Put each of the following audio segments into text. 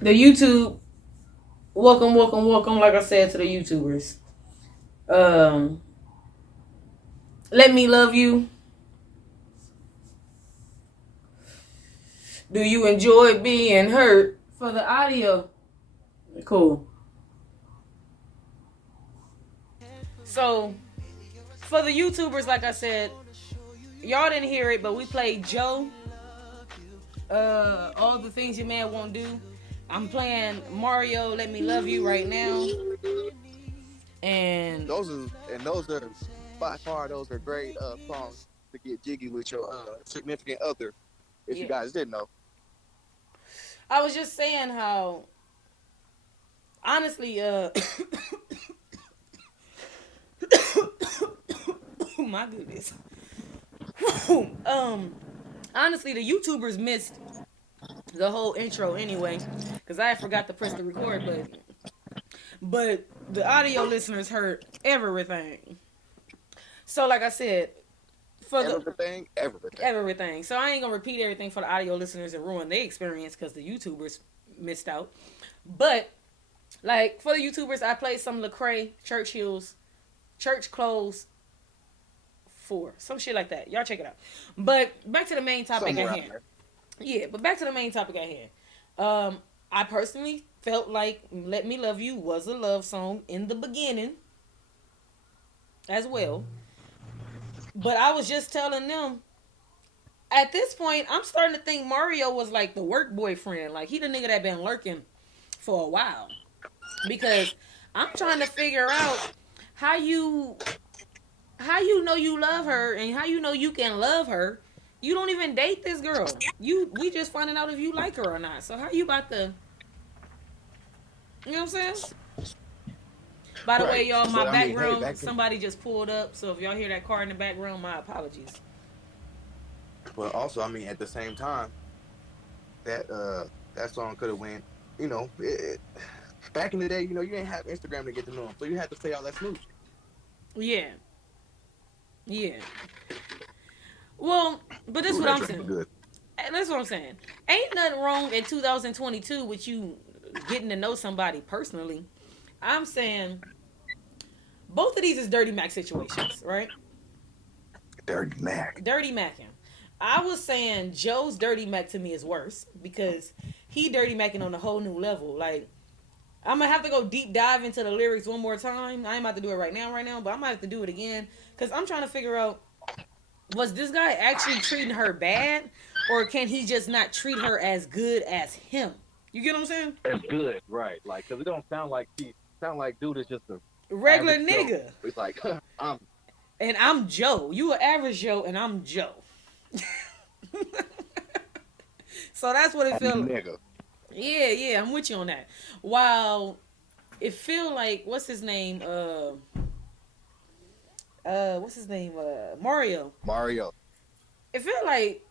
The YouTube, welcome, welcome, welcome. Like I said to the YouTubers, um, let me love you. Do you enjoy being hurt? For the audio, cool. So for the YouTubers, like I said, y'all didn't hear it, but we played Joe. All the things your man won't do. I'm playing Mario. Let me love you right now. And Those are by far those are great songs to get jiggy with your significant other. If you yeah, guys didn't know, I was just saying how honestly, my goodness, um, honestly, the YouTubers missed the whole intro anyway, because I forgot to press the record button. But the audio listeners heard everything. So, like I said, for the everything. everything. So I ain't gonna repeat everything for the audio listeners and ruin their experience because the YouTubers missed out. But like for the YouTubers, I played some Lecrae, Churchill's, Church Clothes 4, some shit like that. Y'all check it out. But back to the main topic at Somewhere out hand. there. Yeah, but back to the main topic at hand. I personally felt like "Let Me Love You" was a love song in the beginning as well. But I was just telling them at this point, I'm starting to think Mario was like the work boyfriend. Like he the nigga that been lurking for a while. Because I'm trying to figure out how you how you know you love her and how you know you can love her. You don't even date this girl. We just finding out if you like her or not. So how you about to, you know what I'm saying? By the way, Right. y'all, my But I mean, hey, background, back in somebody just pulled up. So if y'all hear that car in the background, my apologies. but also I mean at the same time that song could have went. Back in the day, you didn't have Instagram to get to know them, so you had to say all that smooth shit. Yeah. Yeah. Well, but this is Ooh, what that I'm drink is saying. good. That's what I'm saying. Ain't nothing wrong in 2022 with you getting to know somebody personally. I'm saying both of these is dirty Mac situations, right? Dirty Mac. Dirty Macking. I was saying Joe's dirty Mac to me is worse because he dirty macking on a whole new level. Like I'm gonna have to go deep dive into the lyrics one more time. I ain't about to do it right now, but I might have to do it again because I'm trying to figure out, was this guy actually treating her bad, or can he just not treat her as good as him? You get what I'm saying? That's good, right? Like, cause it don't sound like dude is just a Regular average Joe. nigga. It's like I'm And I'm Joe. You an average Joe, and I'm Joe. So that's what it I'm a feel. nigga. Yeah, yeah, I'm with you on that. While it feel like what's his name? What's his name? Mario. Mario. It feel like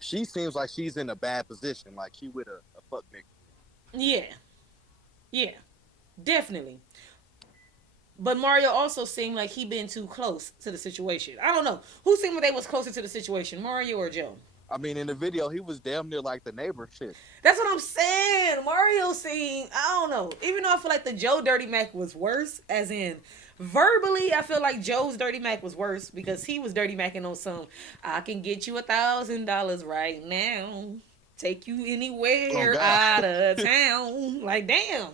She seems like she's in a bad position. Like she with a fuck nigga. yeah, yeah, definitely. But Mario also seemed like he been too close to the situation. I don't know who seemed like they was closer to the situation, Mario or Joe. I mean, in the video, he was damn near like the neighbor shit. That's what I'm saying. Mario seemed, I don't know. Even though I feel like the Joe Dirty Mac was worse, as in verbally, I feel like Joe's Dirty Mac was worse because he was Dirty Macking on some. I can get you $1,000 right now. Take you Oh anywhere God. out of town. Like damn.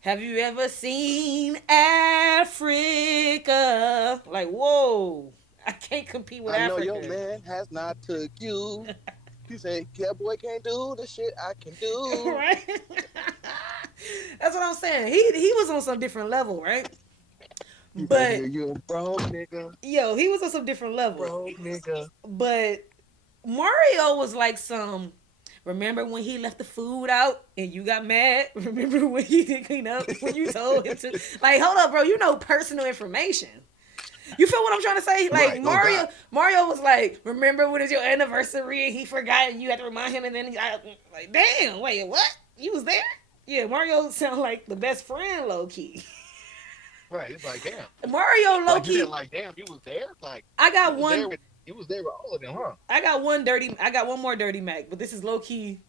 Have you ever seen Africa? Like whoa. I can't compete with I know your Africa. man has not took you. You say, yeah, boy can't do the shit I can do. Right? That's what I'm saying. He was on some different level, right? You better hear But you a broke nigga. yo, he was on some different level. Broke nigga. But Mario was like some. Remember when he left the food out and you got mad? Remember when he didn't clean up when you told him to? Like, hold up, bro. You know personal information. You feel what I'm trying to say? Like Right. Oh God. Mario was like, remember when it's your anniversary and he forgot and you had to remind him, and then like, damn, wait, what? You was there? Yeah, Mario sound like the best friend, low key. Right. It's like damn. Mario low Like you didn't key. like damn. You was there. Like I you got was there one. with all of them, huh? I got one dirty. I got one more dirty Mac, but this is low key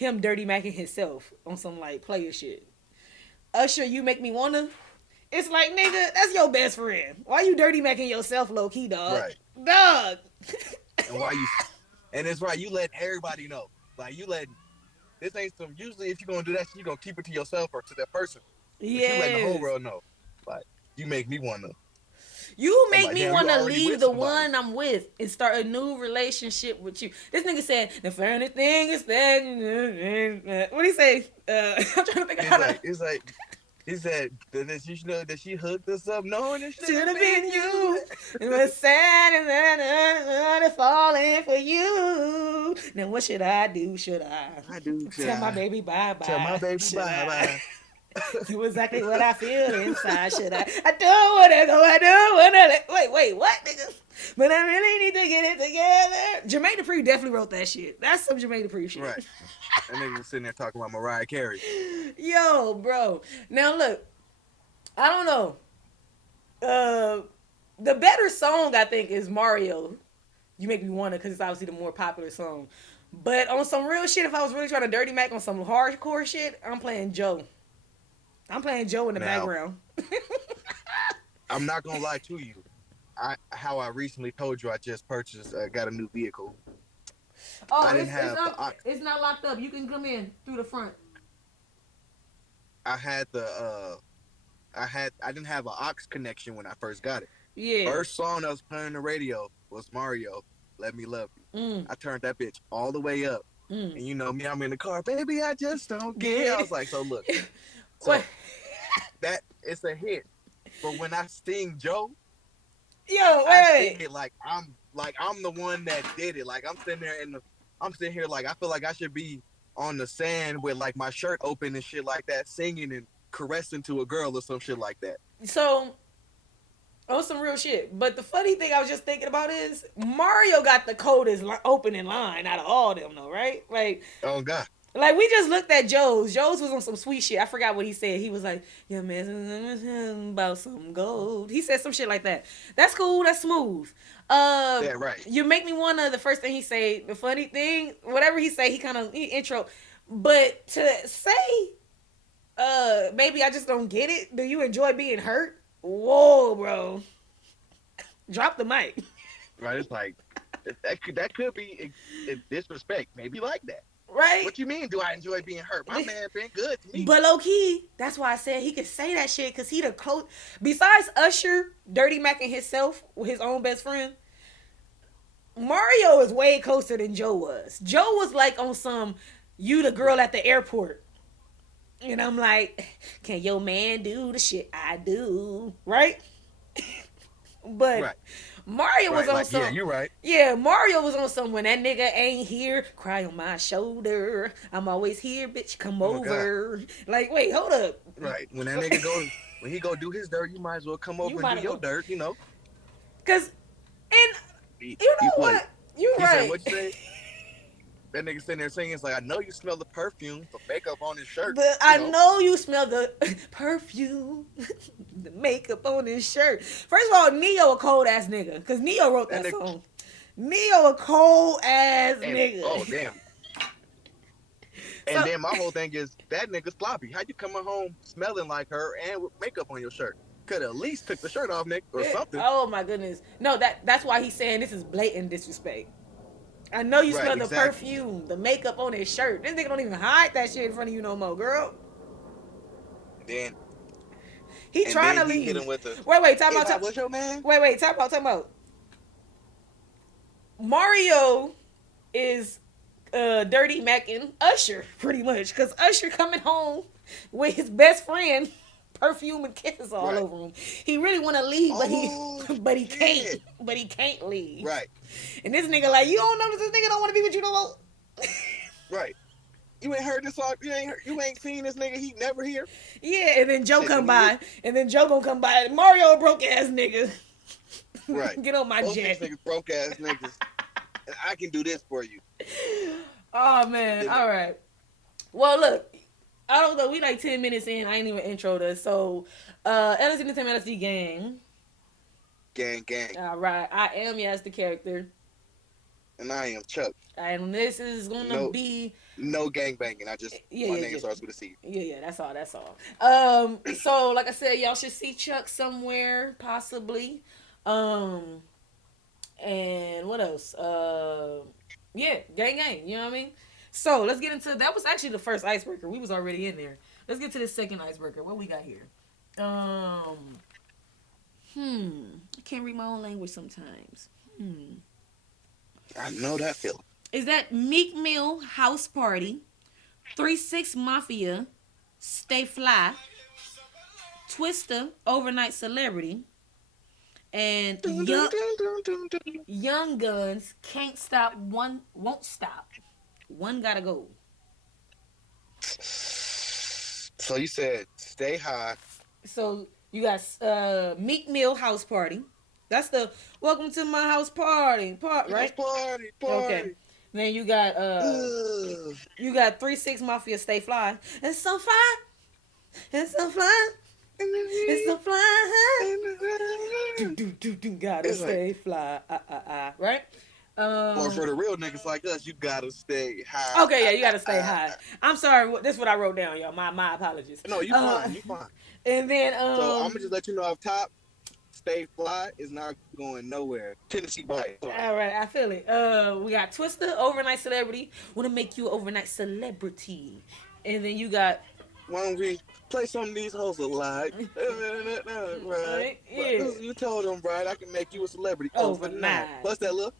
him dirty macking himself on some like player shit. Usher, you make me wanna. It's like, nigga, that's your best friend. Why you dirty macking yourself low key, dog? Right. Dog. And why you? And it's right. You let everybody know. Like you let this ain't some. Usually, if you're gonna do that, you gonna keep it to yourself or to that person. But you letting the whole Yes. world know. Like you make me wanna. You I'm make like, me damn, want you to already leave with the somebody. one I'm with and start a new relationship with you. This nigga said, the funny thing is that... What do you say? I'm trying to think of how to... It's like, he said that you know that she hooked us up knowing it should Should have have been been you. you. It was sad and then falling for you. Now what should I do? Should I I do. Should tell my I baby bye tell my bye? baby Should bye I bye? do exactly what I feel inside? Should I don't wanna go. I don't wanna. Wait, what, nigga? But I really need to get it together. Jermaine Dupri definitely wrote that shit. That's some Jermaine Dupri shit. Right. And nigga was sitting there talking about Mariah Carey. Yo, bro. Now look, I don't know. The better song I think is Mario. You make me wanna, because it's obviously the more popular song. But on some real shit, if I was really trying to dirty mac on some hardcore shit, I'm playing Joe. I'm playing Joe in the Now, background. I'm not gonna lie to you. How I recently told you I just purchased, got a new vehicle. Oh, I didn't have the aux. it's not locked up. You can come in through the front. I had the I didn't have an aux connection when I first got it. Yeah. First song that was playing on the radio was Mario, Let Me Love You. I turned that bitch all the way up. And you know me, I'm in the car, baby, I just don't get. I was like, so look. So What? that it's a hit. But when I sing Joe, Yo, I sing wait. it like I'm the one that did it. Like I'm sitting here like I feel like I should be on the sand with like my shirt open and shit like that, singing and caressing to a girl or some shit like that. So, on some real shit. But the funny thing I was just thinking about is Mario got the coldest opening line out of all of them, though, right? Oh God. Like we just looked at Joe's. Joe's was on some sweet shit. I forgot what he said. He was like, "Yeah, man, about some gold." He said some shit like that. That's cool. That's smooth. Yeah, right. You make me wanna. The first thing he say, the funny thing, whatever he say, he intro. But to say, baby, I just don't get it. Do you enjoy being hurt? Whoa, bro. Drop the mic. Right. It's like that could be disrespect. Maybe like that. Right? What you mean? Do I enjoy being hurt? My man been good to me. But low key, that's why I said he could say that shit, because he the close. Besides Usher, dirty macking himself with his own best friend, Mario is way closer than Joe was. Joe was like on some, you the girl at the airport. And I'm like, can your man do the shit I do? Right? But Right. Mario was on like, some. yeah, you're right. Yeah, Mario was on some, when that nigga ain't here, cry on my shoulder. I'm always here, bitch, come over. God. Like, wait, hold up. Right. When that nigga when he go do his dirt, you might as well come over and do your dirt, you know. Cause, and you know what? You right. What you say? That nigga sitting there singing, it's like, I know you smell the perfume, the makeup on his shirt. But I know you smell the perfume, the makeup on his shirt. First of all, Neo a cold ass nigga, because Neo wrote that song. Neo a cold ass nigga. Oh, damn. And then my whole thing is, that nigga sloppy. How you coming home smelling like her and with makeup on your shirt? Could at least took the shirt off, Nick, or something. Oh, my goodness. No, that's why he's saying this is blatant disrespect. I know you smell the perfume, the makeup on his shirt. This nigga don't even hide that shit in front of you no more, girl. Then he trying to leave. Hit him with wait, talk about. What's your man? Wait, talk about. Mario is dirty macking Usher pretty much, because Usher coming home with his best friend, perfume and kisses all over him. He really want to leave, but he can't. But he can't leave. Right. And this nigga like, you don't notice this nigga don't want to be with you no more. Right. You ain't heard this song. You ain't seen this nigga. He never here. Yeah, and then Joe come by, and then Joe gonna come by. Mario a broke ass nigga. Right. Get on my Both jet. these niggas broke ass niggas. And I can do this for you. Oh man. All right. Well, look. I don't know. We like 10 minutes in. I ain't even introed us. So, LSD Gang. Gang. All right. I am Yas the character. And I am Chuck. And this is gonna No, be no gang banging. I just yeah, my yeah, name yeah. starts with a C. Yeah, yeah, that's all. That's all. So like I said, y'all should see Chuck somewhere, possibly. Um, and what else? Yeah, gang, gang. You know what I mean? So let's get into that. Was actually the first icebreaker. We was already in there. Let's get to the second icebreaker. What we got here? Um, I can't read my own language sometimes. I know that feeling. Is that Meek Mill House Party, 3 6 Mafia, Stay Fly, Twista Overnight Celebrity, and Young Guns Can't Stop One Won't Stop. One gotta go. So you said stay high. So you got Meek Mill House Party. That's the Welcome to My House Party part, House right? party, Okay. party. Then Ugh. you got 3 6 Mafia Stay Fly. It's so fly. It's so fly. It's so fly. Gotta It's like, stay fly. Right? or for Um the real niggas like us, you gotta stay high. Okay, yeah, you gotta stay high. I'm sorry, this is what I wrote down, y'all. My apologies. No, you fine, you fine. And then So I'm gonna just let you know off top. Stay fly is not going nowhere. Tennessee Bites. all right, I feel it. We got Twister, Overnight Celebrity. Wanna make you an overnight celebrity. And then you got Why don't we play some of these hoes alike? Right? yeah. You told them, right? I can make you a celebrity overnight. Overnight. Plus that little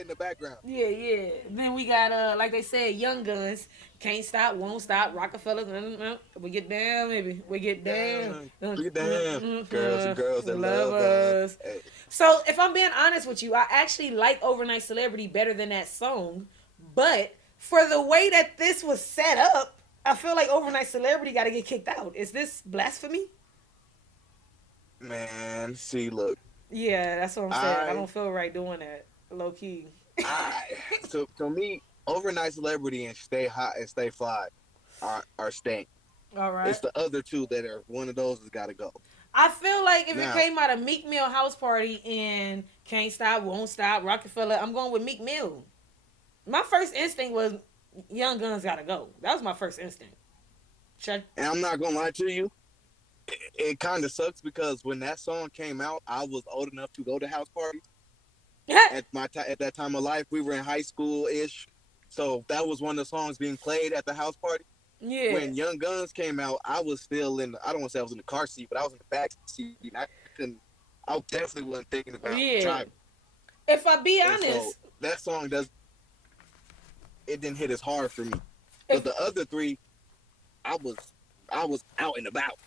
in the background. Yeah, yeah. Then we got like they said, Young Guns, Can't Stop, Won't Stop, Rockefeller. We get down, baby. We get down. We get down. Girls and girls that love us. Hey. So if I'm being honest with you, I actually like Overnight Celebrity better than that song. But for the way that this was set up, I feel like Overnight Celebrity got to get kicked out. Is this blasphemy? Man, see, look. Yeah, that's what I'm saying. I don't feel right doing that. Low key. So to me, overnight celebrity and stay hot and stay fly are staying. All right. It's the other two that are one of those that's got to go. I feel like if Now, it came out of Meek Mill House Party and Can't Stop, Won't Stop, Rockefeller, I'm going with Meek Mill. My first instinct was Young Guns gotta go. That was my first instinct. and I'm not gonna lie to you, it kind of sucks because when that song came out, I was old enough to go to house parties. At that time of life, we were in high school ish, so that was one of the songs being played at the house party. Yeah. When Young Guns came out, I was still in. I don't want to say I was in the car seat, but I was in the back seat. I definitely wasn't thinking about driving. If I be And honest, so that song it didn't hit as hard for me. But the other three, I was out and about.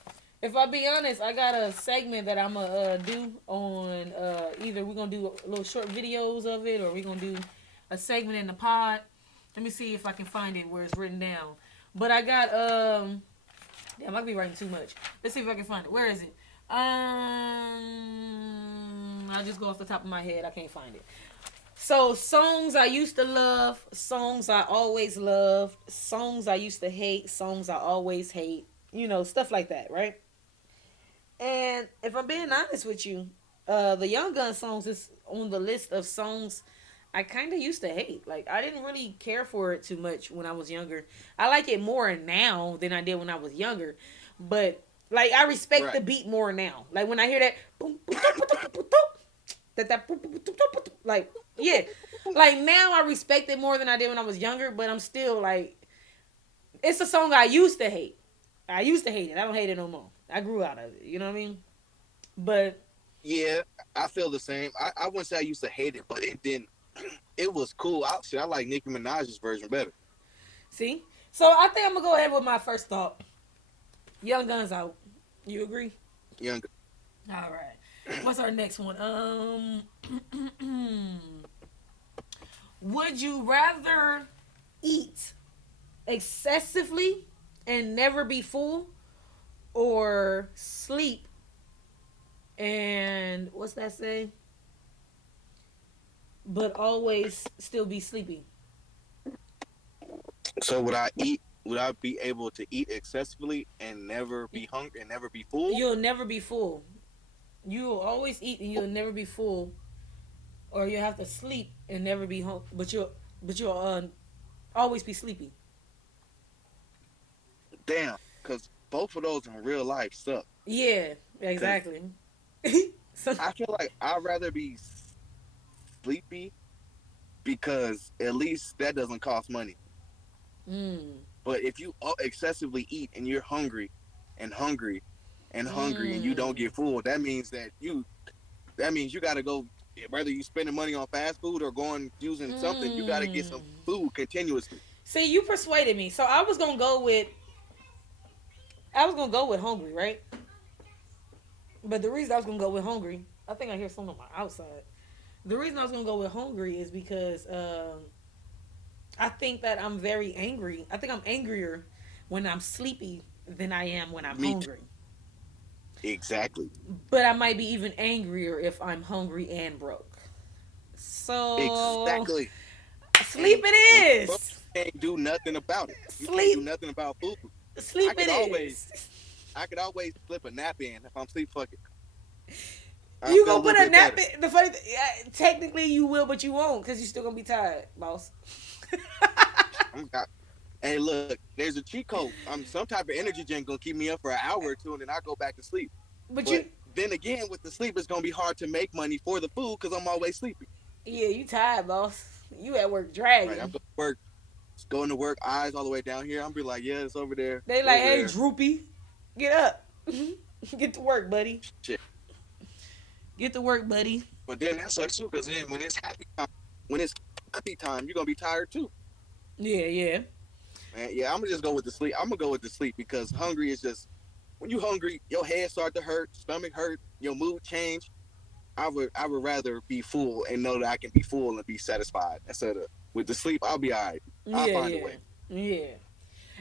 if I be honest, I got a segment that I'm gonna do on either we're gonna do little short videos of it or we're gonna do a segment in the pod. Let me see if I can find it where it's written down. But I got damn, I might be writing too much. Let's see if I can find it. Where is it? I'll just go off the top of my head. I can't find it. So songs I used to love, songs I always loved, songs I used to hate, songs I always hate. You know, stuff like that, right? And if I'm being honest with you, the Young Gun songs is on the list of songs I kind of used to hate. Like, I didn't really care for it too much when I was younger. I like it more now than I did when I was younger. But, like, I respect the beat more now. Like, when I hear that, boom, boom, boom, boom, boom, boom, like, yeah. Like, now I respect it more than I did when I was younger. But I'm still, like, it's a song I used to hate. I used to hate it. I don't hate it no more. I grew out of it. You know what I mean? But yeah, I feel the same. I wouldn't say I used to hate it, but it didn't. It was cool. I like Nicki Minaj's version better. See? So I think I'm going to go ahead with my first thought. Young Guns out. You agree? Young. All right. What's our next one? Would you rather eat excessively and never be full, or sleep and what's that say? But always still be sleepy. So would I eat? Would I be able to eat excessively and never be hungry and never be full? You'll never be full. You will always eat and you'll never be full. or you have to sleep and never be home, but you'll always be sleepy. Damn, because both of those in real life suck. Yeah, Because exactly. So, I feel like I'd rather be sleepy because at least that doesn't cost money. mm, But if you excessively eat and you're hungry and hungry and hungry and you don't mm, get full, that means you got to go. Whether you spending money on fast food or going using something, you got to get mm. some food continuously. See, you persuaded me. So I was gonna go with hungry, right? But the reason I was gonna go with hungry, I think I hear something on my outside. The reason I was gonna go with hungry is because I think that I'm very angry. I think I'm angrier when I'm sleepy than I am when I'm Me too. hungry. Exactly. But I might be even angrier if I'm hungry and broke. So Exactly. sleep And when you it broke, is. you can't do nothing about it. You can't do Sleep nothing about food. sleep I could it always, is. I could always slip a nap in if I'm sleep fucking. I'll You feel a gonna little put a bit nap better. in the funny thing, technically you will, but you won't because you're still gonna be tired, boss. I'm got. Hey, look, there's a cheat code. Some type of energy drink gonna keep me up for an hour or two, and then I go back to sleep. But But you, then again, with the sleep, it's gonna be hard to make money for the food because I'm always sleepy. yeah, you tired, boss. You at work Right? I'm dragging. going to work, going to work, eyes all the way down here. I'm be like, yeah, it's over there. They It's like, over hey, there. droopy, get up, get to work, buddy. Shit. Get to work, buddy. But then that sucks too, because then when it's happy time, you're gonna be tired too. Yeah, yeah. Man, yeah, I'm gonna just go with the sleep. I'm gonna go with the sleep because hungry is just when you hungry, your head start to hurt, stomach hurt, your mood change. I would rather be full and know that I can be full and be satisfied instead of with the sleep. I'll be alright. I'll Yeah, find a yeah, way. yeah.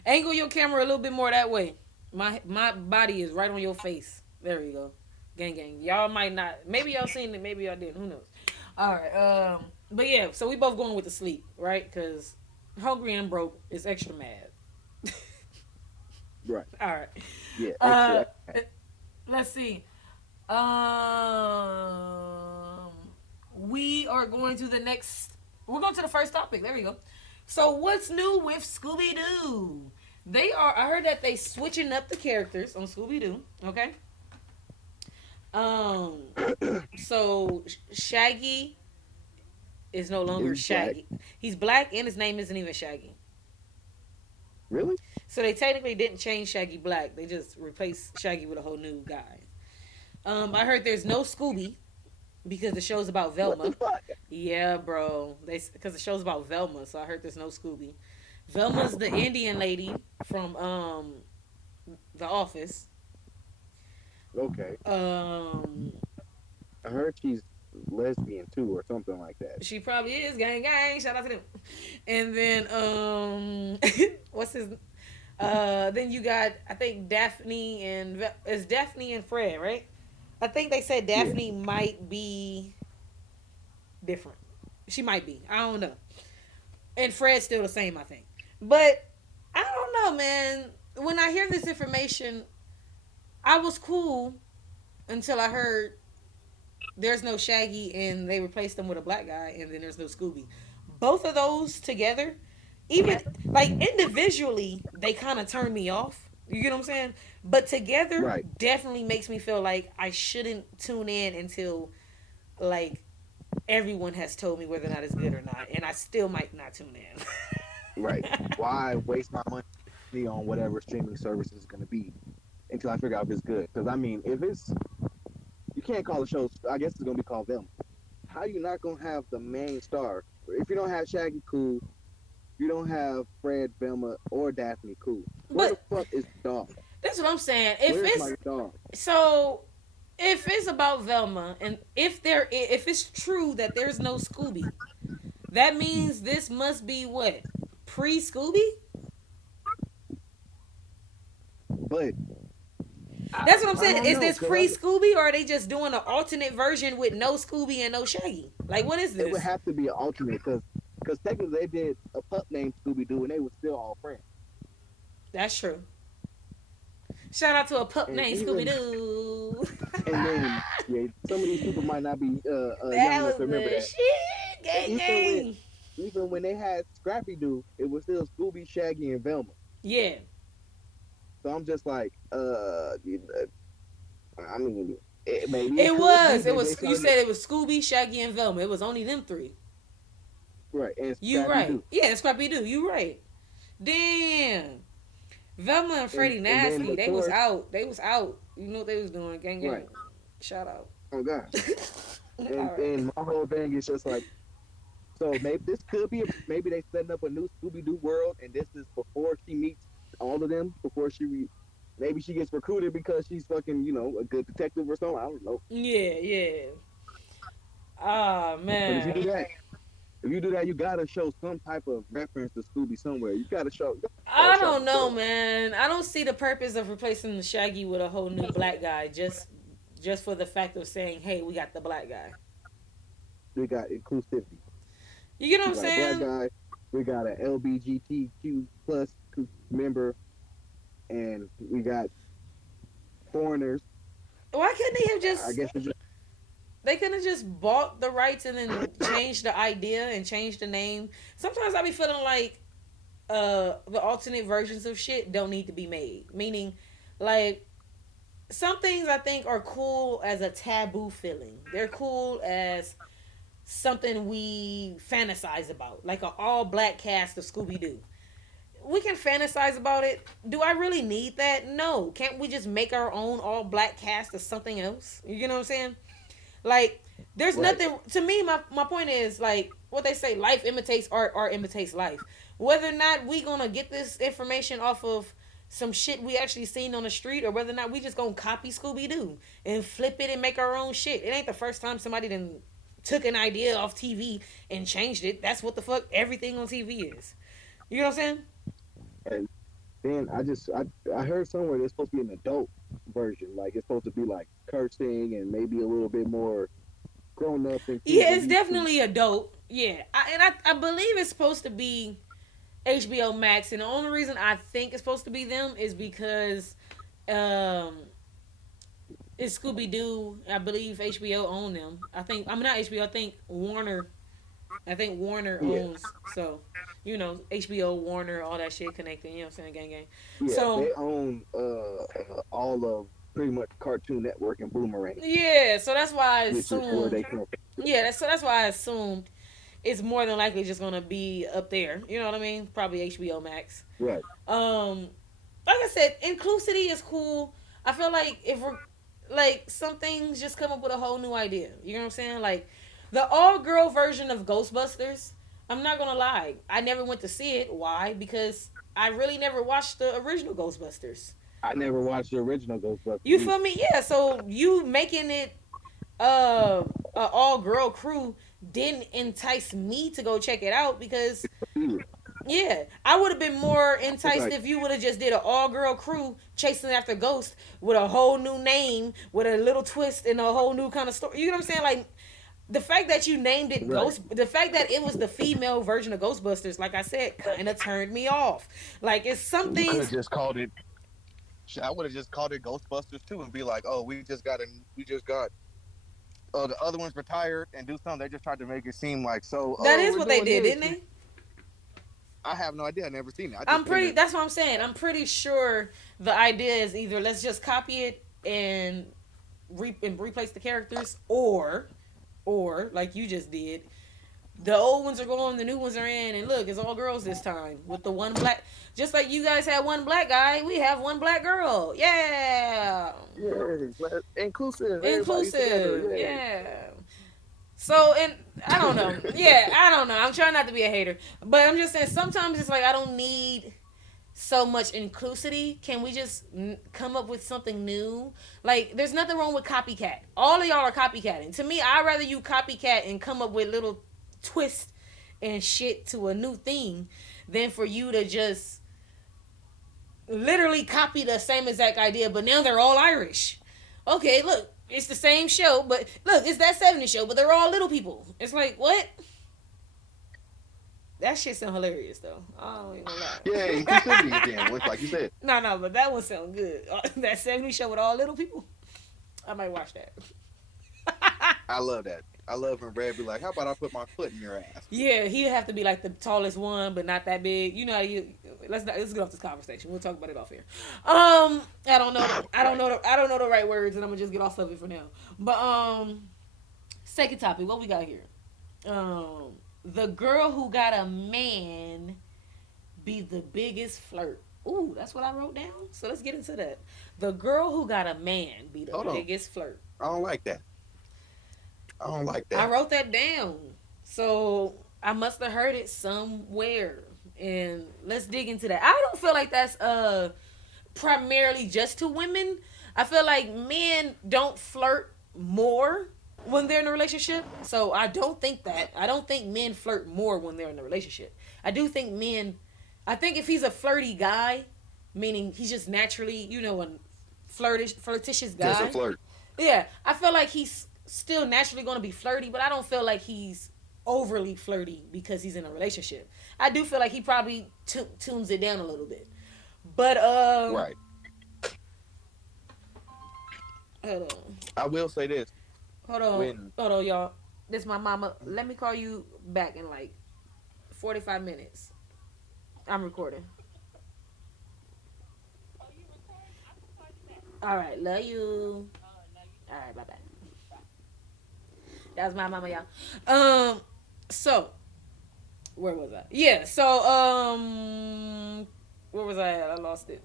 Angle your camera a little bit more that way. My body is right on your face. There you go. Gang gang. Y'all might not. Maybe y'all seen it. Maybe y'all didn't. Who knows? All right. But yeah. So we both going with the sleep, right? Because hungry and broke is extra mad. Right. All right. Yeah. Uh, Extra. let's see. Um, we are going to the next. We're going to the first topic. There we go. So what's new with Scooby Doo? They are. I heard that they switching up the characters on Scooby Doo. Okay. Um. So Shaggy is no longer He's black. Shaggy. He's black, and his name isn't even Shaggy. Really? So they technically didn't change Shaggy black. They just replaced Shaggy with a whole new guy. I heard there's no Scooby because the show's about What the Velma. fuck? Yeah, bro. They because the show's about Velma, so I heard there's no Scooby. Velma's the Indian lady from The Office. Okay. Um, I heard she's lesbian too, or something like that. she probably is gang gang. Shout out to them. And then what's his? Then you got I think Daphne and it's Daphne and Fred, right? I think they said Yeah. Daphne might be different. She might be. I don't know. And Fred's still the same, I think. But I don't know, man. When I hear this information, I was cool until I heard there's no Shaggy and they replaced him with a black guy and then there's no Scooby. Both of those together, even like individually, they kind of turn me off. You get what I'm saying? But together, Right. definitely makes me feel like I shouldn't tune in until like everyone has told me whether or not it's good or not, and I still might not tune Right. in. Why waste my money on whatever streaming service is going to be until I figure out if it's good? Because I mean, if it's you can't call the show. I guess it's going to be called Them. How you not going to have the main star if you don't have Shaggy? Cool. You don't have Fred, Velma, or Daphne. Cool. Where the But fuck is the dog? that's what I'm saying. If Where's it's my dog? so, if it's about Velma, and if it's true that there's no Scooby, that means this must be what pre Scooby. But That's what I'm I saying. don't Is know this because pre Scooby, or are they just doing an alternate version with no Scooby and no Shaggy? Like, what is it would this? have to be an alternate because technically they did a pup named Scooby Doo and they were still all friends. That's true. Shout out to a pup And named Scooby even Doo. and then Yeah, some of these people might not be young That enough was to remember the that. shit. And Gang gang. even when they had Scrappy Doo, it was still Scooby, Shaggy, and Velma. Yeah. So I'm just like, I mean, maybe it It could be. was. It Maybe they was. You trying to said it was Scooby, Shaggy, and Velma. It was only them three. right and You Scrappy right. Doo, Yeah, Scrappy Doo. You right. Damn. Velma and Freddie and then Nasty. of They was course, out. They was out. You know what they was doing. Gang right. gang. Shout out. Oh God. All And right. my whole thing is just like, so maybe this could be maybe they setting up a new Scooby Doo world, and this is before she meets all of them, before maybe she gets recruited because she's fucking a good detective or something. I don't know. Yeah, yeah. Ah But if you do man. that, you gotta show some type of reference to Scooby somewhere. You gotta I show don't him know, somewhere. man. I don't see the purpose of replacing the Shaggy with a whole new black guy just for the fact of saying, "Hey, we got the black guy." We got inclusivity. You get what We I'm got a black saying? guy. We got an LBGTQ plus member, and we got foreigners. Why couldn't they have I just guess it's just they couldn't have just bought the rights and then changed the idea and changed the name? Sometimes I be feeling like the alternate versions of shit don't need to be made. Meaning, like some things I think are cool as a taboo feeling. They're cool as something we fantasize about, like an all black cast of Scooby Doo. We can fantasize about it. Do I really need that? No. Can't we just make our own all black cast of something else? You know what I'm saying? Like, there's right. nothing to me. My point is like what they say: life imitates art, art imitates life. Whether or not we gonna get this information off of some shit we actually seen on the street, or whether or not we just gonna copy Scooby Doo and flip it and make our own shit. It ain't the first time somebody done took an idea off TV and changed it. That's what the fuck everything on TV is. You know what I'm saying? And then I heard somewhere there's supposed to be an adult version, like it's supposed to be like cursing and maybe a little bit more grown up than kids Yeah, are it's used to. definitely adult. Yeah, I believe it's supposed to be HBO Max, and the only reason I think it's supposed to be them is because um, it's Scooby Doo. I believe HBO own them. I'm not HBO. I think Warner. I think Warner Yeah, owns. So, HBO, Warner, all that shit connected. You know what I'm saying? Gang, gang. yeah, So they own all of pretty much Cartoon Network and Boomerang, yeah, so that's why I which is where assumed. they come from. Yeah, that's why I assumed it's more than likely just gonna be up there. You know what I mean? Probably HBO Max. Right, Um, like I said, inclusivity is cool. I feel like if we're like some things just come up with a whole new idea. You know what I'm saying? Like the all girl version of Ghostbusters. I'm not gonna lie. I never went to see it. Why? Because I really never watched the original Ghostbusters. I never watched the original Ghostbusters You either. feel me? Yeah. So you making it a all girl crew didn't entice me to go check it out because Either. yeah, I would have been more It's enticed like if you would have just did an all girl crew chasing after ghosts with a whole new name, with a little twist and a whole new kind of story. You know what I'm saying? Like the fact that you named it right. the fact that it was the female version of Ghostbusters, like I said, kind of turned me off. Like it's some You could things have just called it. I would have just called it Ghostbusters too, and be like, "Oh, we just got the other ones retired and do something." They just tried to make it seem like so. that Oh, is we're what they doing did, this. didn't they? I have no idea. I never seen it. I I'm just pretty. figured, That's what I'm saying. I'm pretty sure the idea is either let's just copy it and replace the characters, or like you just did, the old ones are going, the new ones are in, and look, it's all girls this time with the one black. Just like you guys had one black guy, we have one black girl. Yeah, yeah, inclusive. Everybody's together. inclusive. Yeah, Yeah. So and I don't know. Yeah, I don't know. I'm trying not to be a hater, but I'm just saying sometimes it's like I don't need so much inclusivity. Can we just come up with something new? Like, there's nothing wrong with copycat. All of y'all are copycatting. To me, I'd rather you copycat and come up with little twists and shit to a new thing than for you to just literally copy the same exact idea, but now they're all Irish. Okay, look, it's the same show, but look, it's that 70s show, but they're all little people. It's like, what? That shit sound hilarious though. I don't even lie. yeah, inclusivity again. Which, like you said, No, no, but that one sound good. That 70s show with all little people. I might watch that. I love that. I love when Red be like, "How about I put my foot in your ass?" Yeah, he'd have to be like the tallest one, but not that big. You know, let's get off this conversation. We'll talk about it off here. I don't know. Right. I don't know the right words, and I'm gonna just get off of it for now. But second topic, what we got here? The girl who got a man be the biggest flirt. Ooh, that's what I wrote down. So let's get into that. The girl who got a man be the Hold on. biggest flirt. I don't like that. I don't like I that. wrote that down. So I must have heard it somewhere. And let's dig into that. I don't feel like that's primarily just to women. I feel like men don't flirt more when they're in a relationship. So I don't think that. I don't think men flirt more when they're in a relationship. I do think men, I think if he's a flirty guy, meaning he's just naturally, a flirtatious Just a guy. flirt. Yeah, I feel like he's still naturally going to be flirty, but I don't feel like he's overly flirty because he's in a relationship. I do feel like he probably tunes it down a little bit. But Right. hold on, I will say this. hold on, When hold on, y'all. This my mama. Let me call you back in like 45 minutes. I'm recording. All right, love you. All right, bye bye. That was my mama, y'all. So where was I? Yeah, so where was I at? I lost it.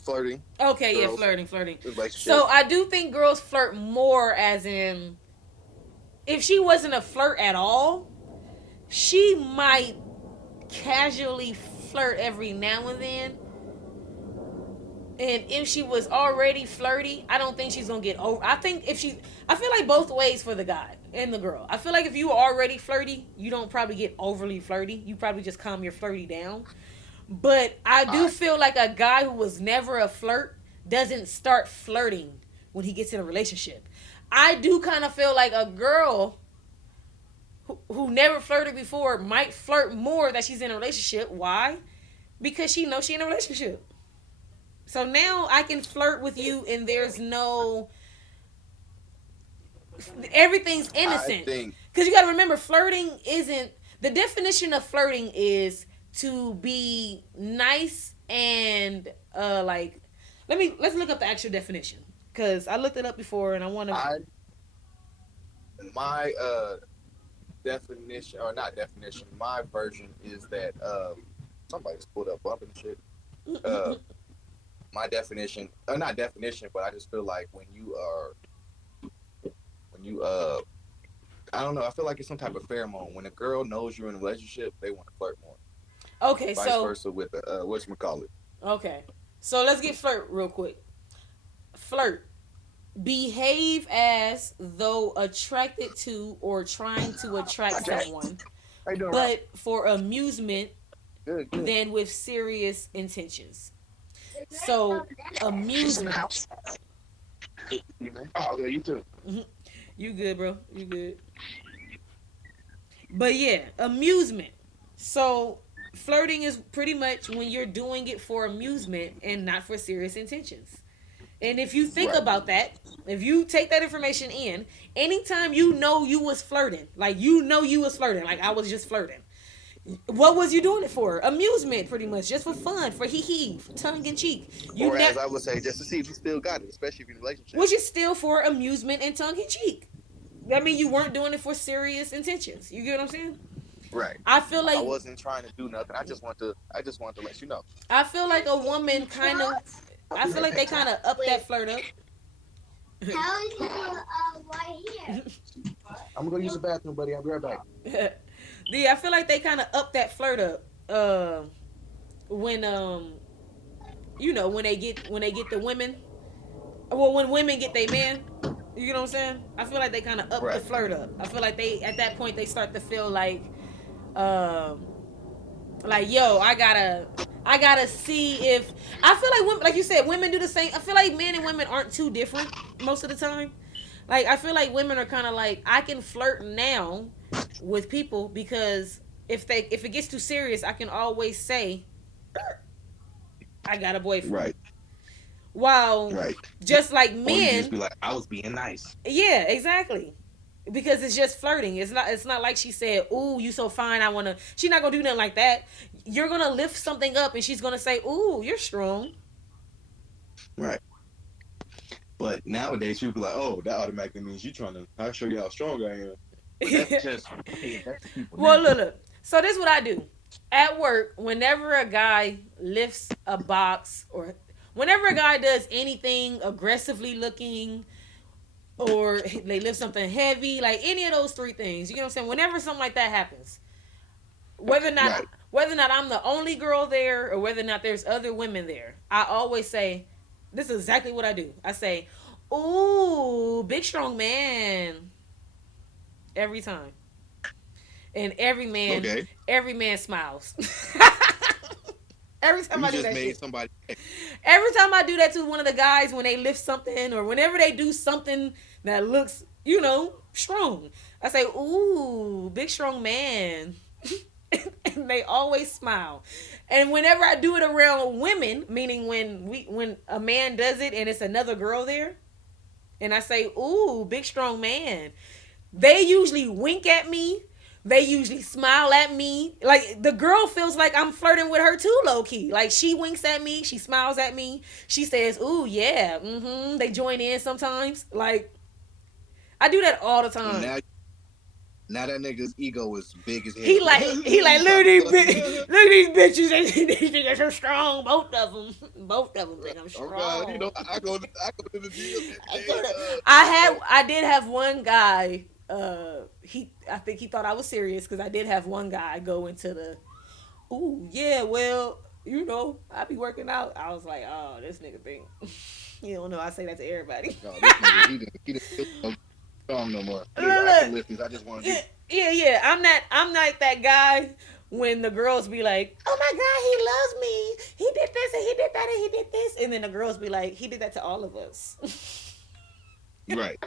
flirting Okay, yeah, girls, flirting. relationship. So I do think girls flirt more, as in, if she wasn't a flirt at all, she might casually flirt every now and then. And if she was already flirty, I don't think she's gonna get over. I feel like both ways for the guy and the girl. I feel like if you were already flirty, you don't probably get overly flirty. You probably just calm your flirty down. But I do I feel like a guy who was never a flirt doesn't start flirting when he gets in a relationship. I do kind of feel like a girl who never flirted before might flirt more that she's in a relationship. Why? Because she knows she's in a relationship. So now I can flirt with you and there's no, everything's I innocent. think Because you got to remember, flirting isn't, the definition of flirting is to be nice and like, let's look up the actual definition, because I looked it up before and I want to. I my definition, or not definition, my version is that somebody just pulled up bumping shit. Uh, my definition, or not definition, but I just feel like when you I don't know, I feel like it's some type of pheromone. When a girl knows you're in a relationship, they want to flirt more. Okay, Vice so versa with the whatchamacallit. okay, so let's get flirt real quick. Flirt, behave as though attracted to or trying to attract someone, How you doing, Rob? but for amusement Good, good. than with serious intentions. So She's in the amusement. house. Oh, yeah, you too. You good, bro? You good? But yeah, amusement. So flirting is pretty much when you're doing it for amusement and not for serious intentions. And if you think Right. about that, if you take that information in, anytime you know you was flirting, like you know you was flirting, like I was just flirting. What was you doing it for? Amusement, pretty much, just for fun, for hee hee, tongue in cheek. You Or as never, I would say, just to see if you still got it, especially if you're in a relationship. which is still for amusement and tongue in cheek. That mean you weren't doing it for serious intentions. You get what I'm saying? Right. I feel I like wasn't trying to do nothing. I just want to let you know. I feel like a woman kind of, I feel like they kind of up that flirt up. How is it right here? I'm gonna use the bathroom, buddy. I'll be right back. Yeah, I feel like they kind of up that flirt up when when they get the women, well, when women get they man. You know what I'm saying? I feel like they kind of up the Right. flirt up. I feel like they, at that point, they start to feel um like, yo, I gotta see if, I feel like women, like you said, women do the same. I feel like men and women aren't too different most of the time. Like, I feel like women are kind of like, I can flirt now with people because if it gets too serious, I can always say I got a boyfriend. Right. While Right. just like Or you can just men, be like, I was being nice. yeah, exactly. because it's just flirting. It's not like she said, "Ooh, you so fine. I wanna." She's not gonna do nothing like that. You're gonna lift something up, and she's gonna say, "Ooh, you're strong." Right. But nowadays, people be like, oh, that automatically means you trying to. I'll show you how strong I am. But that's just that's the people. Well, Now. look. So this is what I do at work. Whenever a guy lifts a box, or whenever a guy does anything aggressively looking, or they lift something heavy, like any of those three things, you know what I'm saying? Whenever something like that happens, whether or not Right. whether or not I'm the only girl there, or whether or not there's other women there, I always say, this is exactly what I do. I say, "Ooh, big strong man," every time, and Okay. every man smiles. Every time You I do just that made shit. somebody. Every time I do that to one of the guys when they lift something, or whenever they do something that looks, strong, I say, "Ooh, big strong man." And they always smile. And whenever I do it around women, meaning when a man does it and it's another girl there, and I say, "Ooh, big strong man," they usually wink at me. They usually smile at me. Like, the girl feels like I'm flirting with her too, low key. Like, she winks at me, she smiles at me, she says, "Ooh, yeah, mm-hmm." They join in sometimes. Like, I do that all the And time. now that nigga's ego is big as hell. He like, look at these look at these bitches. They think they're so strong. Both of them think I'm Oh God, strong. I go to the gym I every day. go to- I did have one guy. I think he thought I was serious, because I did have one guy go into the, "Ooh, yeah, well, I be working out." I was like, "Oh, this nigga think you don't know." I say that to everybody. No, this nigga, he didn't feel no strong no more. Look, Nigga, I look. can lift this. I just want to Yeah, do. yeah. I'm not that guy when the girls be like, "Oh my god, he loves me. He did this and he did that and he did this," and then the girls be like, "He did that to all of us." Right.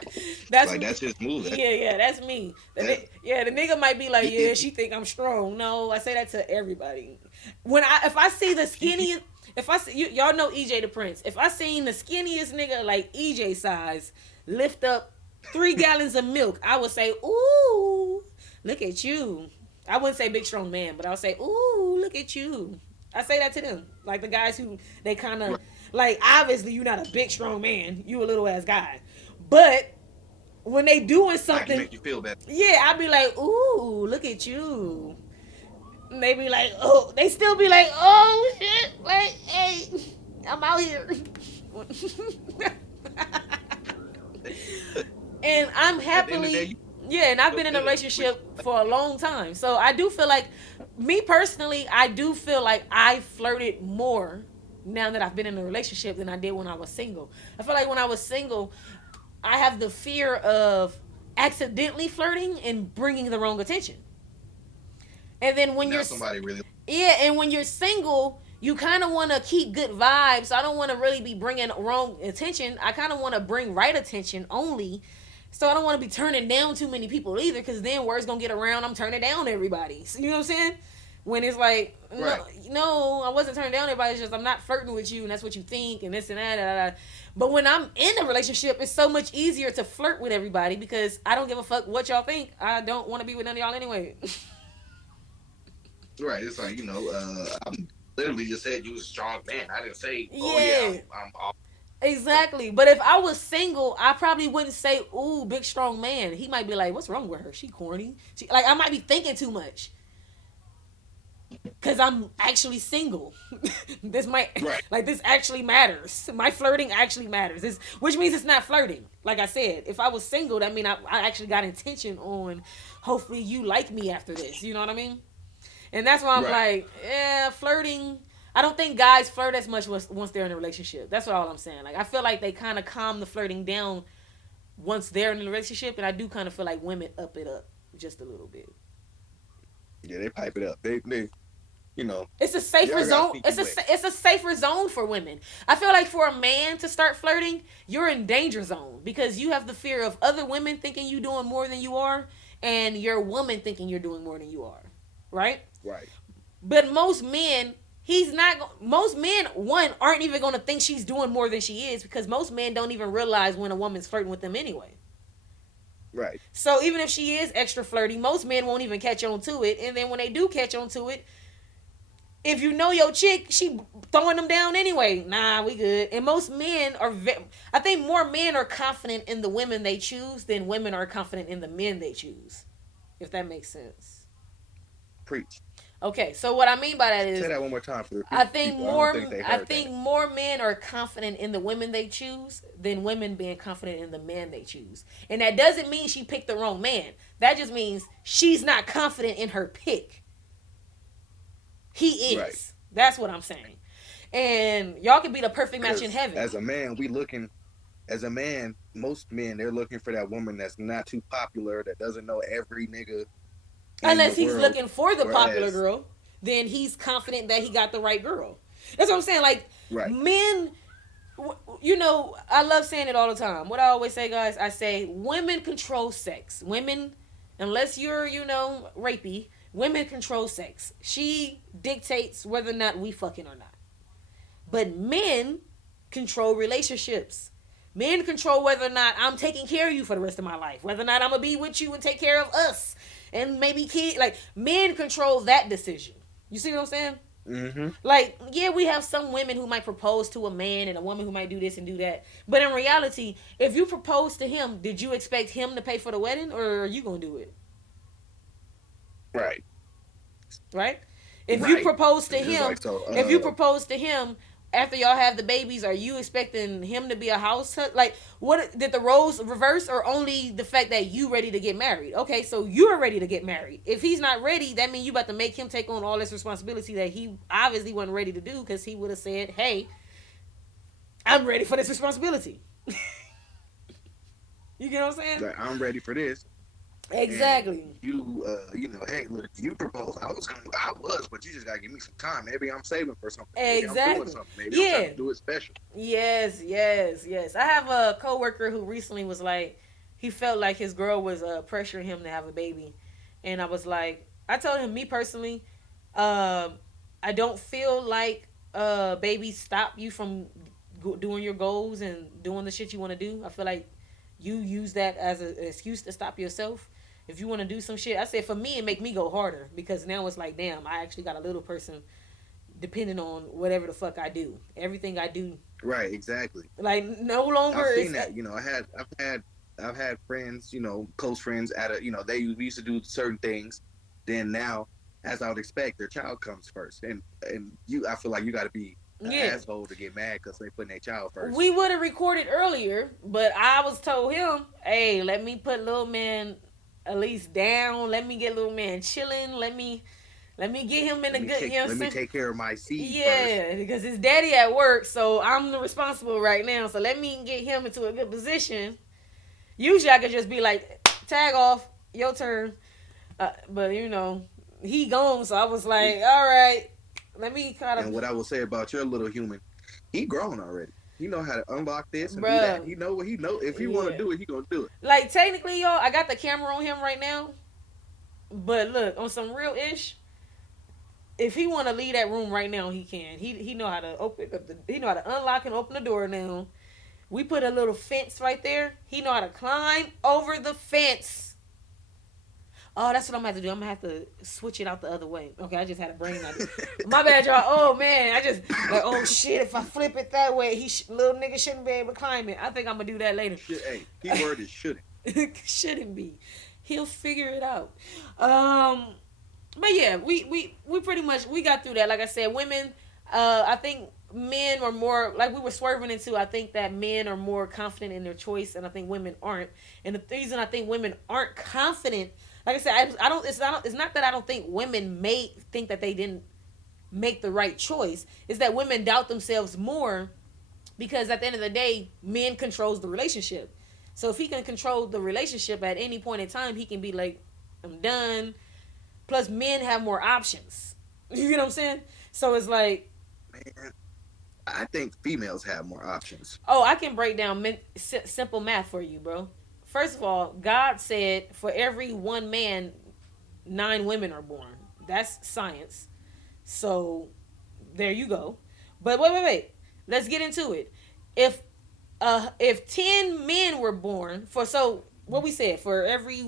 That's Like me. that's his move. Yeah, that's me. That The nigga might be like, he, "Yeah, she think I'm strong." No, I say that to everybody. If I see the he skinniest, if I see y'all know EJ the Prince. If I seen the skinniest nigga like EJ size lift up 3 gallons of milk, I would say, "Ooh, look at you." I wouldn't say big strong man, but I would say, "Ooh, look at you." I say that to them, like the guys who they kind right. of like. Obviously, you're not a big strong man. You a little ass guy, but when they doing I can something, make you feel better. yeah, I'd be like, "Ooh, look at you." And they be like, "Oh," they still be like, "Oh shit, like, hey, I'm out here." And I'm At the end of the day, happily, yeah, and I've feel been in a good. Which relationship for a long time. So I do feel like, me personally, I do feel like I flirted more now that I've been in a relationship than I did when I was single. I feel like when I was single, I have the fear of accidentally flirting and bringing the wrong attention. And then when now you're, somebody really yeah, and when you're single, you kind of want to keep good vibes. I don't want to really be bringing wrong attention. I kind of want to bring right attention only. So I don't want to be turning down too many people either, because then word's gonna get around I'm turning down everybody. So, you know what I'm saying? When it's like, no, right. no, I wasn't turning down everybody. It's just I'm not flirting with you, and that's what you think, and this and that. Da, da, da. But when I'm in a relationship, it's so much easier to flirt with everybody, because I don't give a fuck what y'all think. I don't want to be with none of y'all anyway. Right. It's like I'm literally just said you was a strong man. I didn't say, oh yeah, Yeah. I'm off. Exactly. But if I was single, I probably wouldn't say, "Ooh, big strong man." He might be like, "What's wrong with her? She corny." Like, I might be thinking too much because I'm actually single. This might, Right. like, this actually matters. My flirting actually matters. Which means it's not flirting. Like I said, if I was single, that mean I actually got intention on, hopefully you like me after this. You know what I mean? And that's why I'm Right. like, yeah, flirting. I don't think guys flirt as much once they're in a relationship. That's all I'm saying. Like, I feel like they kind of calm the flirting down once they're in a relationship, and I do kind of feel like women up just a little bit. Yeah, they pipe it up. They you know, It's a safer y'all got zone. sneaky way. It's a safer zone for women. I feel like for a man to start flirting, you're in danger zone, because you have the fear of other women thinking you doing more than you are, and your woman thinking you're doing more than you are, right? Right. But most men, he's not. Most men, one, aren't even going to think she's doing more than she is, because most men don't even realize when a woman's flirting with them anyway. Right. So even if she is extra flirty, most men won't even catch on to it. And then when they do catch on to it, if you know your chick, she throwing them down anyway. Nah, we good. And most men are, I think more men are confident in the women they choose than women are confident in the men they choose. If that makes sense. Preach. Okay, so what I mean by that Say is, that one more time for the I think people. I don't think they I heard think that. more men are confident in the women they choose than women being confident in the man they choose. And that doesn't mean she picked the wrong man. That just means she's not confident in her pick. He Right. is. That's what I'm saying. And y'all can be the perfect match in Because heaven. as a man, as a man, most men, they're looking for that woman that's not too popular, that doesn't know every nigga in the Unless he's world. looking for the popular Whereas, girl, then he's confident that he got the right girl. That's what I'm saying. Like, right, men, you know, I love saying it all the time. What I always say, guys, I say women control sex. Women, unless you're, you know, rapey, women control sex. She dictates whether or not we fucking or not. But men control relationships. Men control whether or not I'm taking care of you for the rest of my life. Whether or not I'm gonna be with you and take care of us and maybe kid. Like, men control that decision. You see what I'm saying? mm-hmm. Like, yeah, we have some women who might propose to a man and a woman who might do this and do that. But in reality, if you propose to him, did you expect him to pay for the wedding, or are you gonna do it? Right, Right? If you right. propose to It's just him, like so. if you propose to him after y'all have the babies, are you expecting him to be a house like, what did the roles reverse, or only the fact that you ready to get married? Okay, so you're ready to get married. If he's not ready, that means you about to make him take on all this responsibility that he obviously wasn't ready to do, because he would have said, hey, I'm ready for this responsibility. You get what I'm saying? Like, I'm ready for this. Exactly. And you know, hey, look, you proposed. I was, but you just gotta give me some time. Maybe I'm saving for something. Maybe I'm Exactly. doing something. Maybe Yeah. I'm trying to do it special. Yes, yes, yes. I have a coworker who recently was like, he felt like his girl was pressuring him to have a baby, and I was like, I told him, me personally, I don't feel like babies stop you from doing your goals and doing the shit you want to do. I feel like you use that as an excuse to stop yourself. If you want to do some shit, I said, for me, it make me go harder, because now it's like, damn, I actually got a little person depending on whatever the fuck I do. Everything I do. Right, exactly. Like, no longer I've is seen that. You know, I've had friends, you know, close friends at a, you know, they used to do certain things. Then now, as I would expect, their child comes first, and I feel like you got to be an asshole to get mad because they putting their child first. We would have recorded earlier, but I was told him, hey, let me put little man at least down. Let me get little man chilling. Let me get him in a good. Let me take care of my seed. Yeah, first. Because his daddy at work, so I'm the responsible right now. So let me get him into a good position. Usually I could just be like, tag off, your turn. But you know, he gone, so I was like, all right, let me kind of. And what I will say about your little human, he grown already. He know how to unlock this and Bruh. do that. He know what he know. If he want to do it, he gonna do it. Like, technically, y'all, I got the camera on him right now. But look, on some real ish, if he want to leave that room right now, he can. He know how to open up he know how to unlock and open the door now. We put a little fence right there. He know how to climb over the fence. Oh, that's what I'm gonna have to do. I'm gonna have to switch it out the other way. Okay, I just had a brain idea. My bad, y'all. Oh man, I just like, oh shit. If I flip it that way, little nigga shouldn't be able to climb it. I think I'm gonna do that later. Hey, keyword is shouldn't. Shouldn't be. He'll figure it out. But yeah, we pretty much we got through that. Like I said, women. I think men are more, like we were swerving into. I think that men are more confident in their choice, and I think women aren't. And the reason I think women aren't confident, like I said, I don't. It's not that I don't think women may think that they didn't make the right choice. It's that women doubt themselves more, because at the end of the day, men controls the relationship. So if he can control the relationship at any point in time, he can be like, I'm done. Plus, men have more options. You get what I'm saying? So it's like, man, I think females have more options. oh, I can break down simple math for you, bro. First of all, God said for every one man, 9 women are born. That's science. So there you go. But wait. Let's get into it. If 10 men were born, so what we said, for every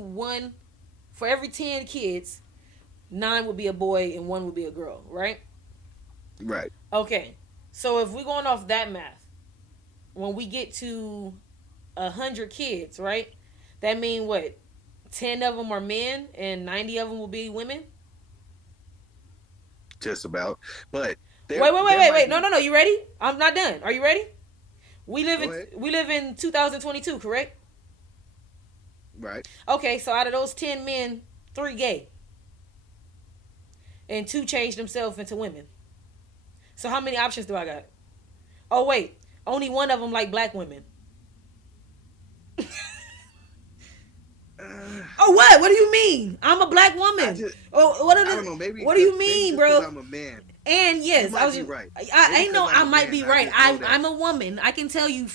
10 kids, 9 would be a boy and 1 would be a girl, right? Right. Okay. So if we're going off that math, when we get to 100 kids, right? That mean what? 10 of them are men and 90 of them will be women? Just about. But Wait. No. You ready? I'm not done. Are you ready? We live Go ahead. in 2022, correct? Right. Okay, so out of those 10 men, 3 gay. And 2 changed themselves into women. So how many options do I got? Oh wait, only 1 of them like black women. Oh what? What do you mean? I'm a black woman. I don't know. Maybe. What do you mean, bro? I'm a man. And yes, You might be right. I know I might be right. I'm I'm a woman. I can tell you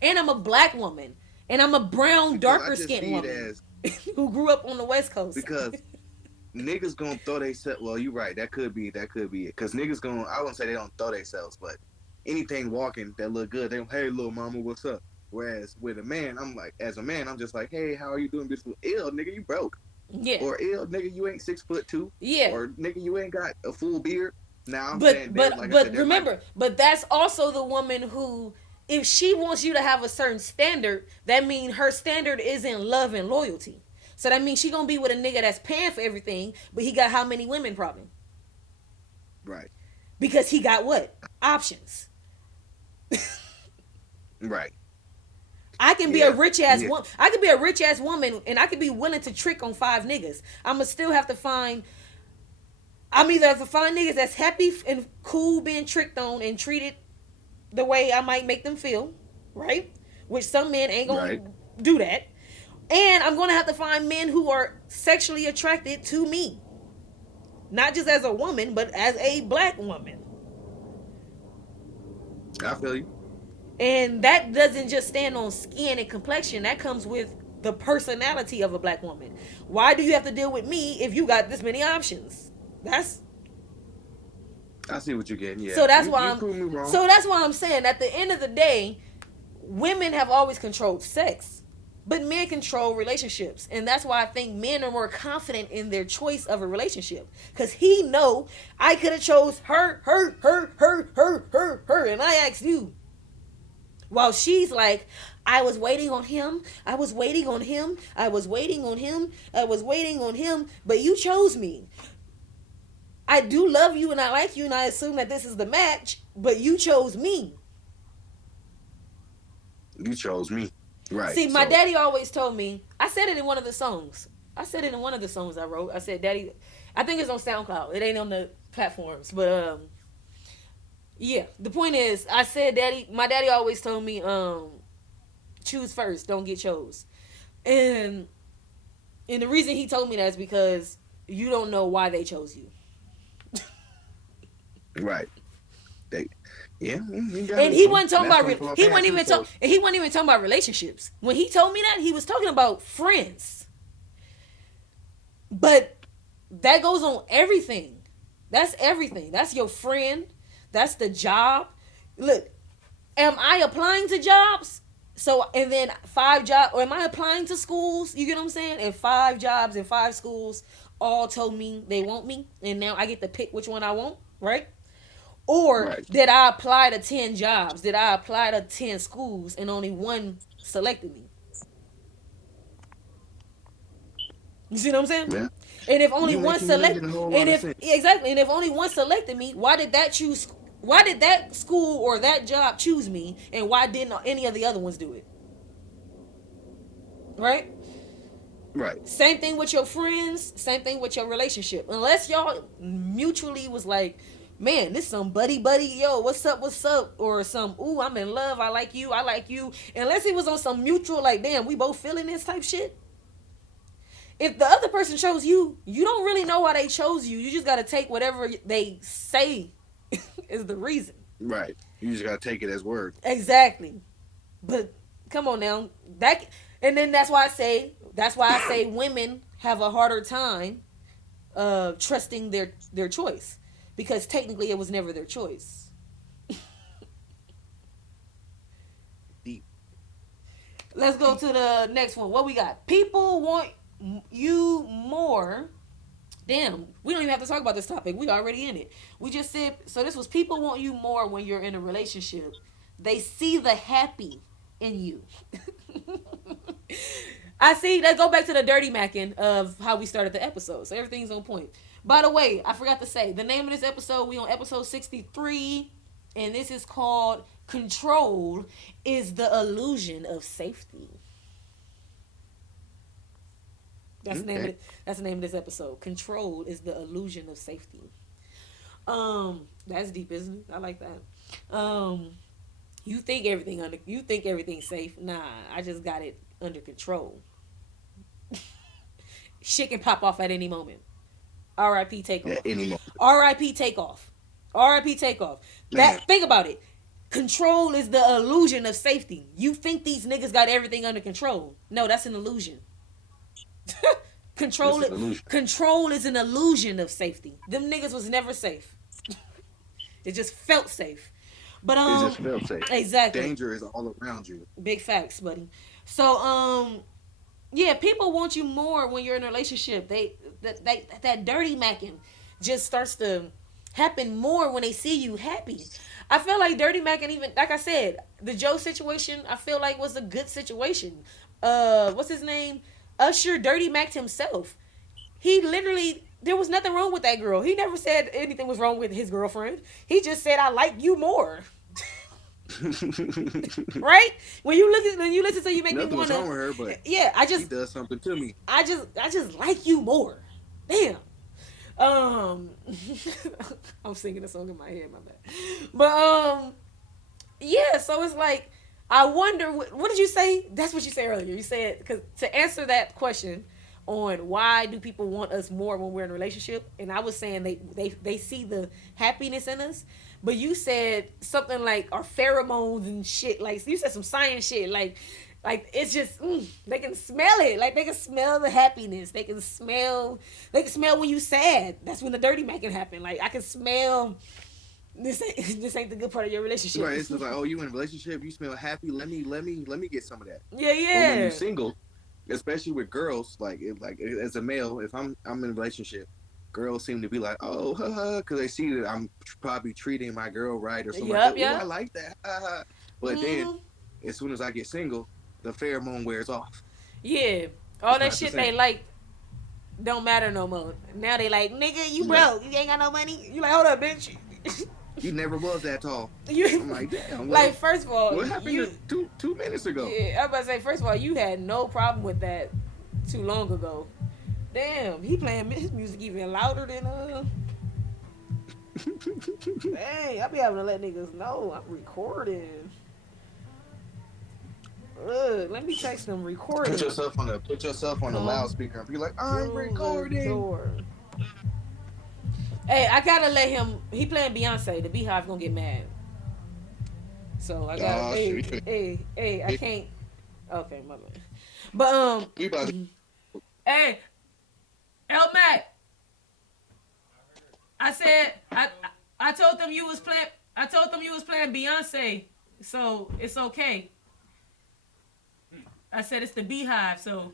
and I'm a black woman, and I'm a brown, darker skinned woman who grew up on the West Coast. Because niggas gonna throw themselves. Well, you're right. That could be it. Because niggas gonna. I wouldn't say they don't throw themselves, but anything walking that look good, they hey little mama, what's up? Whereas with a man, I'm like, as a man, I'm just like, hey, how are you doing? Beautiful. Ill, nigga, you broke. Yeah. Or ill, nigga, you ain't 6'2". Yeah. Or nigga, you ain't got a full beard. Now I'm saying, like remember, but that's also the woman who, if she wants you to have a certain standard, that means her standard isn't love and loyalty. So that means she gonna be with a nigga that's paying for everything, but he got how many women probably? Right. Because he got what? Options. Right. I can be a rich ass woman. I can be a rich ass woman, and I can be willing to trick on 5 niggas. I'ma still have to find. I'm either have to find niggas that's happy and cool being tricked on and treated the way I might make them feel, right? Which some men ain't gonna do that. And I'm gonna have to find men who are sexually attracted to me, not just as a woman, but as a black woman. I feel you. And that doesn't just stand on skin and complexion. That comes with the personality of a black woman. Why do you have to deal with me if you got this many options? I see what you're getting. Yeah. So that's why I'm saying at the end of the day, women have always controlled sex, but men control relationships, and that's why I think men are more confident in their choice of a relationship, because he know I could have chose her, and I asked you. While she's like, I was waiting on him, but you chose me. I do love you and I like you and I assume that this is the match, but you chose me. You chose me. Right. See, my daddy always told me, I said it in one of the songs. I wrote. I said, Daddy, I think it's on SoundCloud. It ain't on the platforms, but yeah, the point is, I said, my daddy always told me, choose first, don't get chose. And the reason he told me that is because you don't know why they chose you. Right. And he wasn't talking about he wasn't even talking about relationships. When he told me that, he was talking about friends. But that goes on everything. That's everything. That's your friend. That's the job. Look, am I applying to jobs? And then 5 jobs, or am I applying to schools? You get what I'm saying? And 5 jobs and 5 schools all told me they want me, and now I get to pick which one I want, right? Or did I apply to 10 jobs? Did I apply to 10 schools and only 1 selected me? You see what I'm saying? Yeah. And if only one selected, and if only 1 selected me, why did that school or that job choose me, and why didn't any of the other ones do it? Right? Right. Same thing with your friends, same thing with your relationship. Unless y'all mutually was like, man, this some buddy, yo, what's up, or some, ooh, I'm in love, I like you. Unless it was on some mutual, like, damn, we both feeling this type shit. If the other person chose you, you don't really know why they chose you. You just got to take whatever they say is the reason. Right. You just got to take it as word. Exactly. But come on now. And then that's why I say women have a harder time trusting their choice, because technically it was never their choice. Deep. Let's go to the next one. What we got? People want you more. Damn, we don't even have to talk about this topic. We already in it. We just said, so this was people want you more when you're in a relationship. They see the happy in you. I see. Let's go back to the dirty macking of how we started the episode. So everything's on point. By the way, I forgot to say, the name of this episode, we on episode 63, and this is called Control is the Illusion of Safety. That's the name of it. That's the name of this episode. Control is the illusion of safety. That's deep, isn't it? I like that. You think everything's safe. Nah, I just got it under control. Shit can pop off at any moment. R.I.P. Takeoff. Yeah, any moment. R.I.P. Takeoff. R.I.P. Takeoff. That think about it. Control is the illusion of safety. You think these niggas got everything under control? No, that's an illusion. Control is an illusion of safety. Them niggas was never safe. It just felt safe. But it just felt safe. Exactly. Danger is all around you. Big facts, buddy. So yeah, people want you more when you're in a relationship. That dirty macking just starts to happen more when they see you happy. I feel like dirty macking, even like I said, the Joe situation, I feel like was a good situation. What's his name? Usher dirty macked himself. He literally, there was nothing wrong with that girl. He never said anything was wrong with his girlfriend. He just said, I like you more. Right? When you listen to You Make Me Nothing was Wanna. wrong with her, but yeah, he does something to me. I just like you more. Damn. I'm singing a song in my head, my bad. But yeah, so it's like, I wonder, what did you say? That's what you said earlier. You said, because to answer that question on why do people want us more when we're in a relationship, and I was saying they see the happiness in us, but you said something like our pheromones and shit. Like, you said some science shit. Like it's just, they can smell it. Like, they can smell the happiness. They can smell when you sad. That's when the dirty making happen. Like, I can smell... This ain't the good part of your relationship. Right, it's just like, oh, you in a relationship, you smell happy. Let me get some of that. Yeah. Or when you're single, especially with girls, like as a male, if I'm in a relationship, girls seem to be like, oh, because they see that I'm probably treating my girl right or something like that. Yep. I like that. But then, as soon as I get single, the pheromone wears off. Yeah, all that shit they like don't matter no more. Now they like, nigga, you broke. You ain't got no money. You like, hold up, bitch. You never was that tall. I'm like, damn. Like, first of all, what happened two minutes ago? Yeah, I was about to say, first of all, you had no problem with that too long ago. Damn, he playing his music even louder than Dang, I be having to let niggas know I'm recording. Let me text them recording. Put yourself on the loudspeaker and be like, I'm recording. Hey, I gotta let him. He playing Beyonce. The Beehive gonna get mad. So I gotta. Hey, I can't. Okay, my bad. But hey, El Mac. I said I told them you was playing. I told them you was playing Beyonce. So it's okay. I said it's the Beehive. So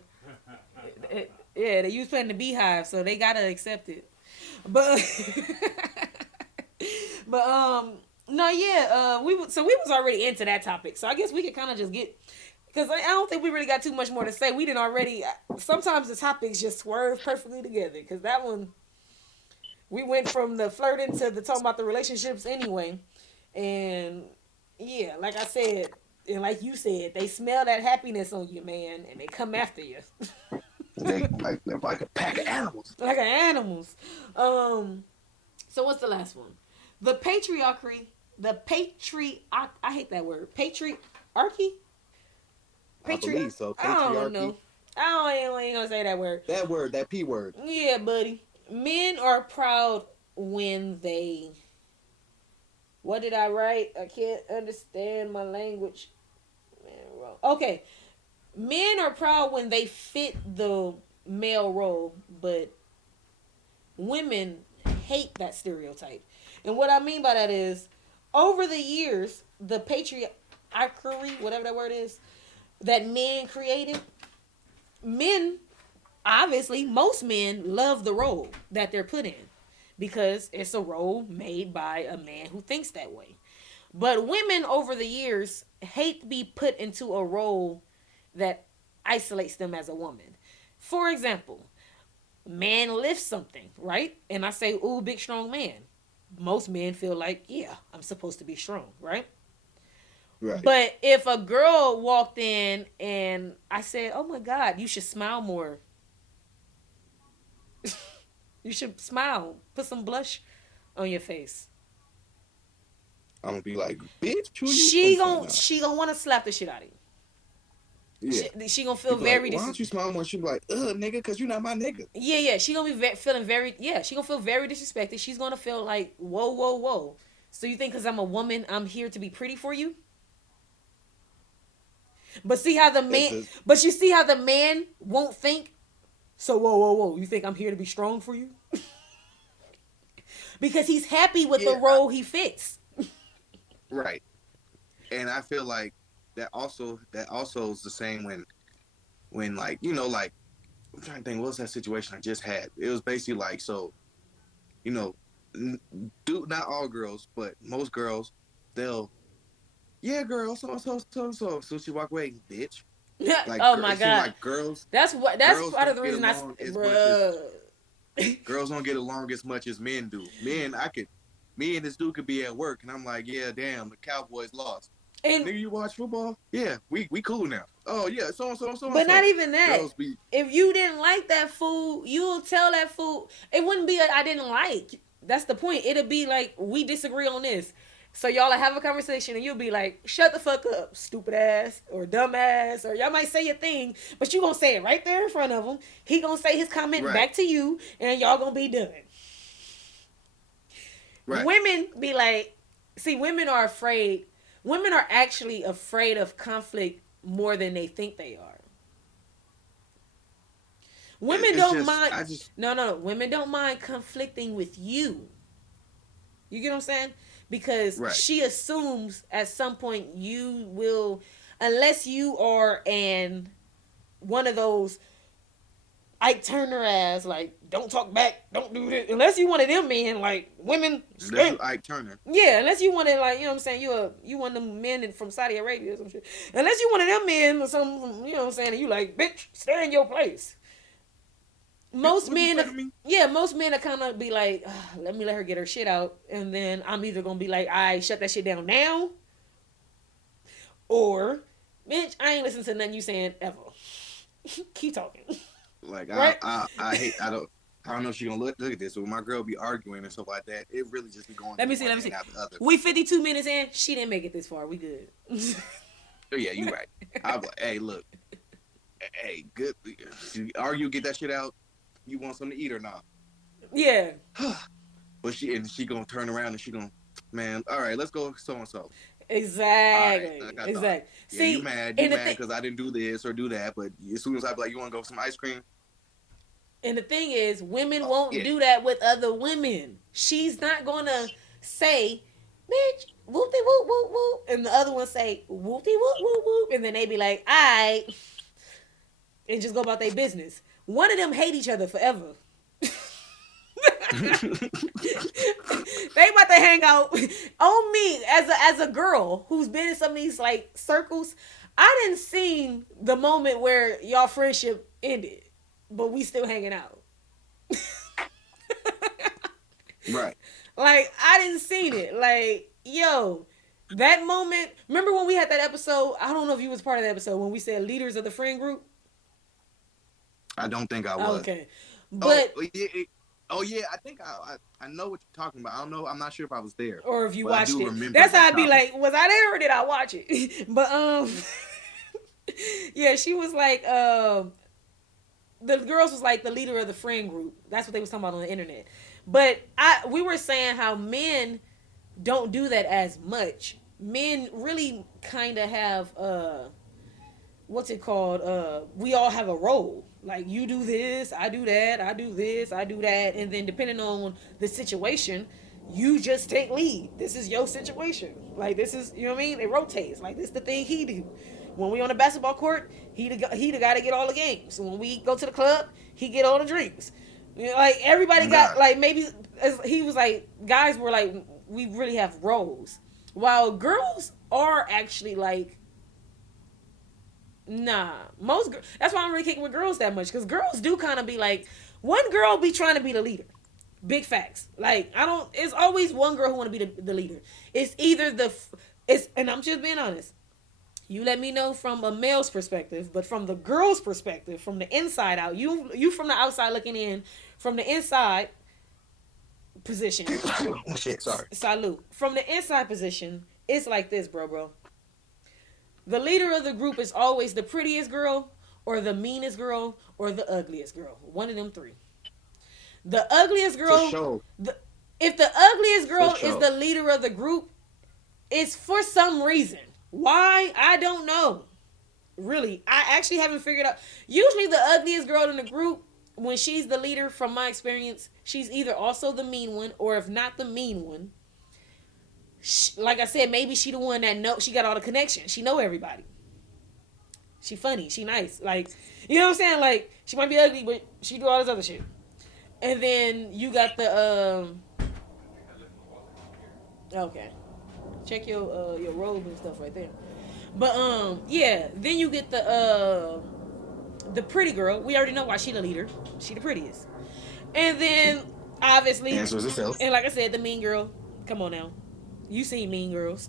yeah, they was playing the Beehive. So they gotta accept it. But no, yeah, we was already into that topic, so I guess we could kind of just get, because I don't think we really got too much more to say. We didn't already. Sometimes the topics just swerve perfectly together, because that one we went from the flirting to the talking about the relationships anyway, and yeah, like I said, and like you said, they smell that happiness on you, man, and they come after you. They're like a pack of animals. Like animals. So what's the last one? The patriarchy. I hate that word. Patriarchy? I believe so. Patriarchy. I don't know. I ain't gonna say that word. That word, that P word. Yeah, buddy. Men are proud when they... What did I write? I can't understand my language. Man, wrong. Okay. Men are proud when they fit the male role, but women hate that stereotype. And what I mean by that is, over the years, the patriarchy, whatever that word is, that men created, men, obviously, most men love the role that they're put in because it's a role made by a man who thinks that way. But women over the years hate to be put into a role that isolates them as a woman. For example, man lifts something, right? And I say, ooh, big strong man. Most men feel like, yeah, I'm supposed to be strong, right? Right. But if a girl walked in and I said, oh my God, you should smile more. You should smile. Put some blush on your face. I'm gonna be like, bitch, who you? She gonna want to slap the shit out of you. Yeah. She gonna feel Be very like, why don't you smile more? She be like, nigga, because you're not my nigga. yeah. She gonna be feeling very, yeah. She gonna feel very disrespected. She's gonna feel like, whoa, whoa, whoa. So you think because I'm a woman, I'm here to be pretty for you? But see how the man, but you see how the man won't think. So whoa, whoa, whoa. You think I'm here to be strong for you? Because he's happy with the role he fits. Right. And I feel like that also is the same when like, you know, like I'm trying to think, what was that situation I just had? It was basically like, so, you know, not all girls, but most girls, they'll, yeah, girl, so she walk away, bitch. Like, oh my God. Like girls. That's part of the reason girls don't get along as much as men do. Me and this dude could be at work, and I'm like, yeah, damn, the Cowboys lost. And nigga, you watch football? Yeah, we cool now. Oh yeah, so. But not even that. If you didn't like that food, you'll tell that food. It wouldn't be I didn't like. That's the point. It'll be like, we disagree on this. So y'all have a conversation and you'll be like, shut the fuck up, stupid ass or dumb ass, or y'all might say your thing, but you gonna say it right there in front of him. He gonna say his comment back to you, and y'all gonna be done. Right. Women be like, see, women are afraid. Women are actually afraid of conflict more than they think they are. Women don't mind. No. Women don't mind conflicting with you. You get what I'm saying? Because she assumes at some point you will, unless you are one of those Ike Turner ass, like, don't talk back, don't do this. Unless you one of them men, like, women. Unless you Ike Turner. Yeah, unless you want to, like, you know what I'm saying, you one of them men from Saudi Arabia or some shit. Unless you one of them men or something, you know what I'm saying, and you like, bitch, stay in your place. Most men are kind of be like, let her get her shit out, and then I'm either gonna be like, I shut that shit down now, or, bitch, I ain't listening to nothing you saying ever. Keep talking. Like, right? I don't know if she gonna look at this, but when my girl be arguing and stuff like that, it really just be going. Let me see. We 52 minutes in. She didn't make it this far. We good. Yeah, you right. I'm like, hey, look, hey, good. You argue, get that shit out. You want something to eat or not? Yeah. But she gonna turn around and she gonna, man, all right, let's go so and so. Exactly. Right, exactly. Yeah, see, you mad because I didn't do this or do that, but as soon as I be like, you want to go for some ice cream? And the thing is, women won't do that with other women. She's not gonna say, bitch, whoop-de whoop whoop whoop, and the other one say, whoop-de whoop whoop whoop, and then they be like, alright, and just go about their business. One of them hate each other forever. They about to hang out on me as a girl who's been in some of these like circles. I didn't see the moment where y'all friendship ended, but we still hanging out. Right. Like, I didn't see it. Like, yo, that moment. Remember when we had that episode? I don't know if you was part of that episode when we said leaders of the friend group. I don't think I was. Okay, but oh yeah, I think I know what you're talking about. I don't know. I'm not sure if I was there or if you watched it. That's how I'd be like, was I there or did I watch it? But yeah, she was like, the girls was like the leader of the friend group. That's what they was talking about on the internet. But we were saying how men don't do that as much. Men really kind of have what's it called? We all have a role. Like, you do this, I do that, I do this, I do that, and then depending on the situation, you just take lead. This is your situation. Like, this is, you know what I mean? It rotates. Like, this is the thing he do. When we on the basketball court, he the guy to get all the games. When we go to the club, he get all the drinks. You know, like everybody Oh got God. like maybe he was like guys were like we really have roles, while girls are actually like nah. That's why I'm really kicking with girls that much because girls do kind of be like one girl be trying to be the leader. Big facts. Like I don't. It's always one girl who want to be the leader. It's either it's and I'm just being honest. You let me know from a male's perspective, but from the girl's perspective, from the inside out, you from the outside looking in, from the inside position. Oh, shit, sorry. Salute. From the inside position, it's like this, bro. The leader of the group is always the prettiest girl, or the meanest girl, or the ugliest girl. One of them three. The ugliest For girl, sure. if the ugliest For girl is sure. the leader of the group, it's for some reason. Why? I don't know. Really, I actually haven't figured out. Usually, the ugliest girl in the group, when she's the leader, from my experience, she's either also the mean one, or if not the mean one, like I said, maybe she the one that know she got all the connections. She know everybody. She funny. She nice. Like you know what I'm saying. Like she might be ugly, but she do all this other shit. And then you got the okay. Check your robe and stuff right there. But yeah, then you get the pretty girl. We already know why she the leader. She the prettiest. And then obviously Answers itself. and like I said, the mean girl. Come on now. You seen Mean Girls.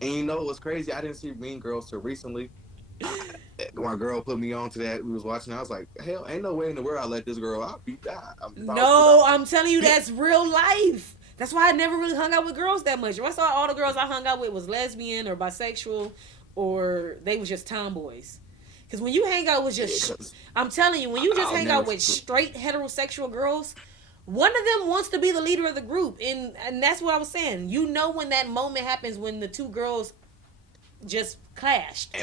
And you know what's crazy? I didn't see Mean Girls till recently. My girl put me on to that. We was watching. I was like, hell, ain't no way in the world I let this girl out. No, I'm telling you, that's real life. That's why I never really hung out with girls that much. I saw all the girls I hung out with was lesbian or bisexual, or they was just tomboys. Because when you hang out with just, I'm telling you, when you just hang out with straight heterosexual girls, one of them wants to be the leader of the group, and that's what I was saying. You know when that moment happens when the two girls just clashed.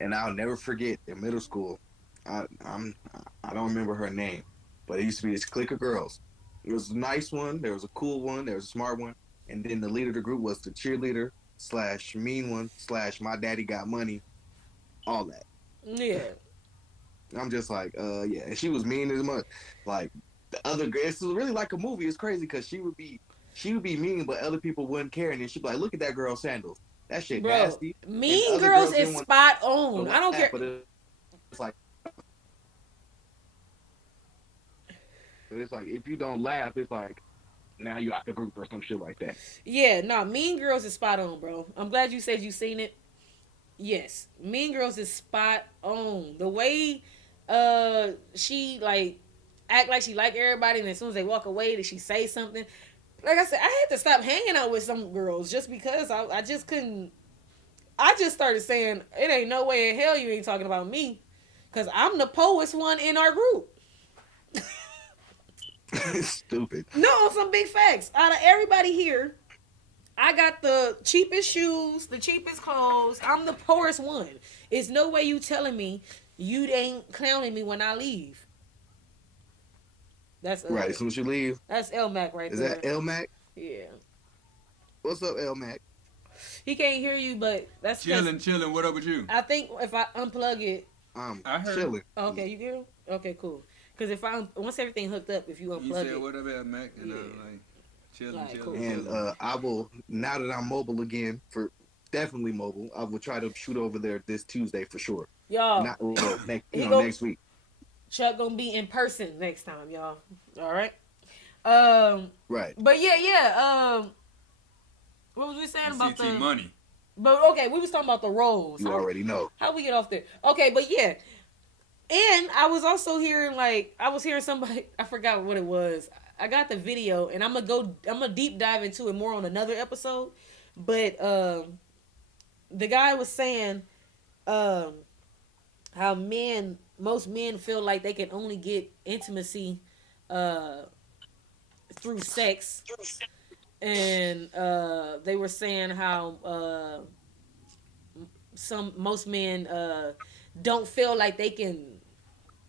And I'll never forget in middle school. I don't remember her name, but it used to be this clique of girls. It was a nice one. There was a cool one. There was a smart one, and then the leader of the group was the cheerleader / mean one / my daddy got money, all that. Yeah. I'm just like, yeah. And she was mean as much. Like the other girl, it's really like a movie. It's crazy because she would be mean, but other people wouldn't care, and then she'd be like, look at that girl's sandals. That shit Bro, nasty. Mean Girls is spot on. I don't care. But it's like if you don't laugh, it's like now you out the group or some shit like that. Yeah, no, Mean Girls is spot on, bro. I'm glad you said you seen it. Yes, Mean Girls is spot on. The way she like act like she like everybody, and as soon as they walk away, that she say something. Like I said, I had to stop hanging out with some girls just because I just couldn't. I just started saying it ain't no way in hell you ain't talking about me, because I'm the poet's one in our group. Stupid. No, some big facts. Out of everybody here, I got the cheapest shoes, the cheapest clothes. I'm the poorest one. It's no way you telling me you ain't clowning me when I leave. That's Right. As soon as you leave, that's L Mac right is there. that L Mac? Yeah. What's up, L Mac? He can't hear you, but that's chilling. What up with you? I think if I unplug it, I heard. Chilling. okay, you get him? Okay, cool. Because if once everything hooked up, if you unplug You said it, what up, L Mac, and I'm like chilling. Like, cool. And I will, now that I'm mobile again, for definitely mobile, I will try to shoot over there this Tuesday for sure. y'all, Not well, next week. Chuck gonna be in person next time, y'all. All right. Right. But yeah. What was we saying about CT money. But okay, we was talking about the roles. You already know. How we get off there? Okay, but yeah. And I was also hearing somebody, I forgot what it was. I got the video, and I'm gonna deep dive into it more on another episode. But the guy was saying how most men feel like they can only get intimacy through sex, and they were saying how most men don't feel like they can,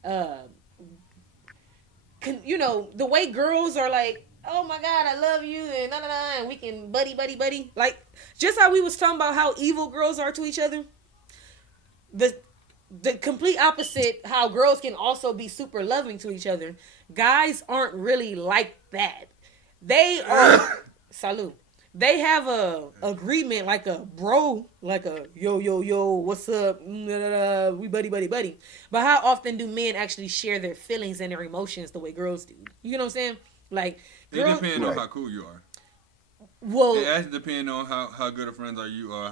the way girls are like oh my God, I love you, and and we can buddy. Like, just how we was talking about how evil girls are to each other. The the complete opposite, how girls can also be super loving to each other. Guys aren't really like that. They are salute. They have a agreement, like a bro, like a yo, what's up? We buddy. But how often do men actually share their feelings and their emotions the way girls do? You know what I'm saying? Like, It girls. depends on how cool you are. It Well, actually depends on how good of friends are you, or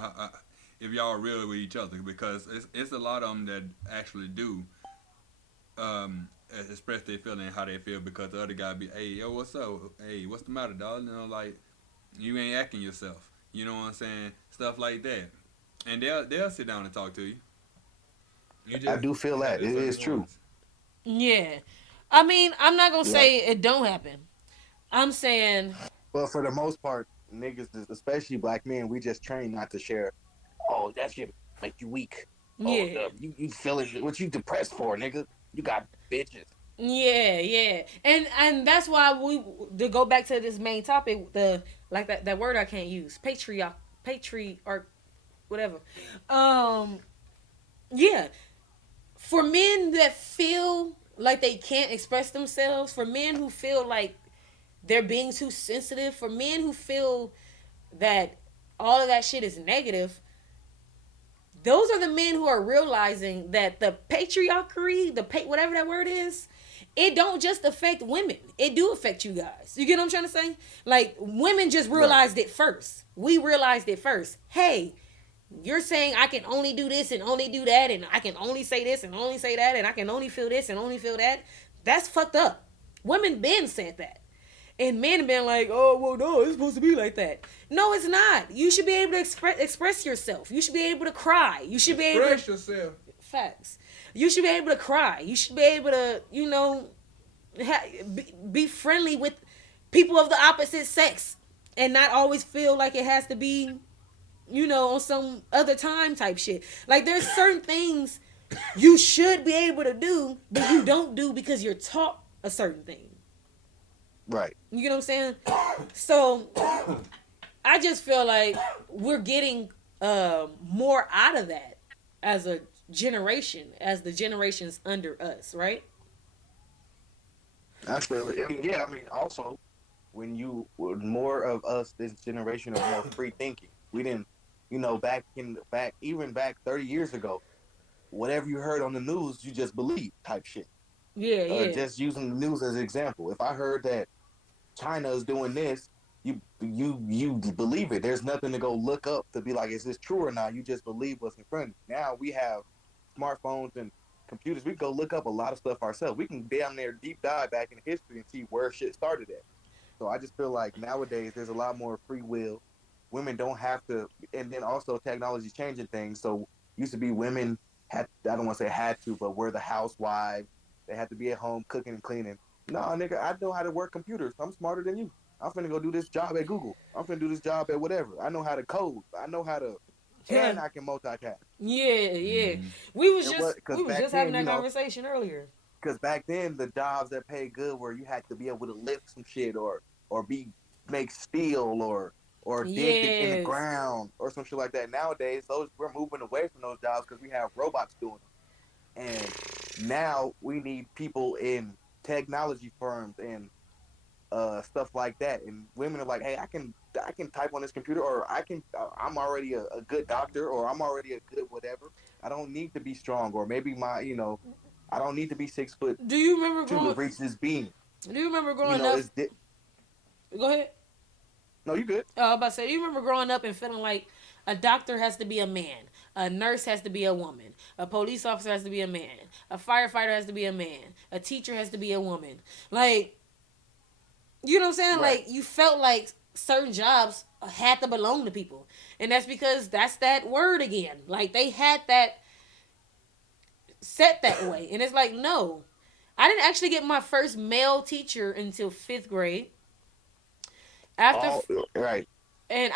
if y'all are real with each other. Because it's a lot of them that actually do express their feeling and how they feel, because the other guy be, hey, yo, what's up? Hey, what's the matter, dog? You know, like, you ain't acting yourself. You know what I'm saying? Stuff like that. And they'll sit down and talk to you. I do feel that it is true. yeah. I mean, I'm not gonna Yeah. say it don't happen. I'm saying, But for the most part, niggas, especially black men, we just train not to share. Oh, that shit make you weak. Oh, yeah. you feeling what you depressed for, nigga? You got bitches. Yeah, and that's why we to go back to this main topic, the like that word I can't use, patriarch, whatever. Um, yeah, for men that feel like they can't express themselves, for men who feel like they're being too sensitive, for men who feel that all of that shit is negative, those are the men who are realizing that the patriarchy, whatever that word is, it don't just affect women. It do affect you guys. You get what I'm trying to say? Like, women just realized it first. We realized it first. Hey, you're saying I can only do this and only do that, and I can only say this and only say that, and I can only feel this and only feel that. That's fucked up. Women been said that. And men been like, oh, well, no, it's supposed to be like that. No, it's not. You should be able to express yourself. You should be able to cry. You should be able to... Express yourself. Facts. You should be able to cry. You should be able to, be friendly with people of the opposite sex and not always feel like it has to be, on some other time type shit. Like, there's certain things you should be able to do, but you don't do because you're taught a certain thing. Right. You get what I'm saying? So I just feel like we're getting more out of that as a generation, as the generations under us, right? I feel it. Yeah, I mean, also, more of us, this generation, are more free thinking. We didn't, back 30 years ago, whatever you heard on the news, you just believe type shit. Yeah. Just using the news as an example. If I heard that China is doing this, you believe it. There's nothing to go look up to be like, is this true or not? You just believe what's in front of you. Now we have smartphones and computers. We can go look up a lot of stuff ourselves. We can damn near deep dive back in history and see where shit started at. So I just feel like nowadays there's a lot more free will. Women don't have to, and then also technology's changing things. So used to be women I don't want to say had to, but were the housewives. They had to be at home cooking and cleaning. Nah, nigga, I know how to work computers. I'm smarter than you. I'm finna go do this job at Google. I'm finna do this job at whatever. I know how to code. I know how to, and I can multitask. Yeah. We was just having that conversation earlier. Because back then, the jobs that paid good were you had to be able to lift some shit or make steel or dig in the ground or some shit like that. Nowadays, we're moving away from those jobs because we have robots doing them. And now we need people in technology firms and stuff like that. And women are like, hey, I can type on this computer, or I'm already a good doctor, or I'm already a good whatever. I don't need to be strong, or maybe I don't need to be 6 foot. Do you remember to reach this beam? Do you remember growing up? Go ahead. No, you good. I was about to say, do you remember growing up and feeling like a doctor has to be a man, a nurse has to be a woman, a police officer has to be a man, a firefighter has to be a man, a teacher has to be a woman? Like, you know what I'm saying? Right. Like, you felt like certain jobs had to belong to people. And that's because that's that word again. Like, they had that set that way. And it's like, no. I didn't actually get my first male teacher until 5th grade. Right. And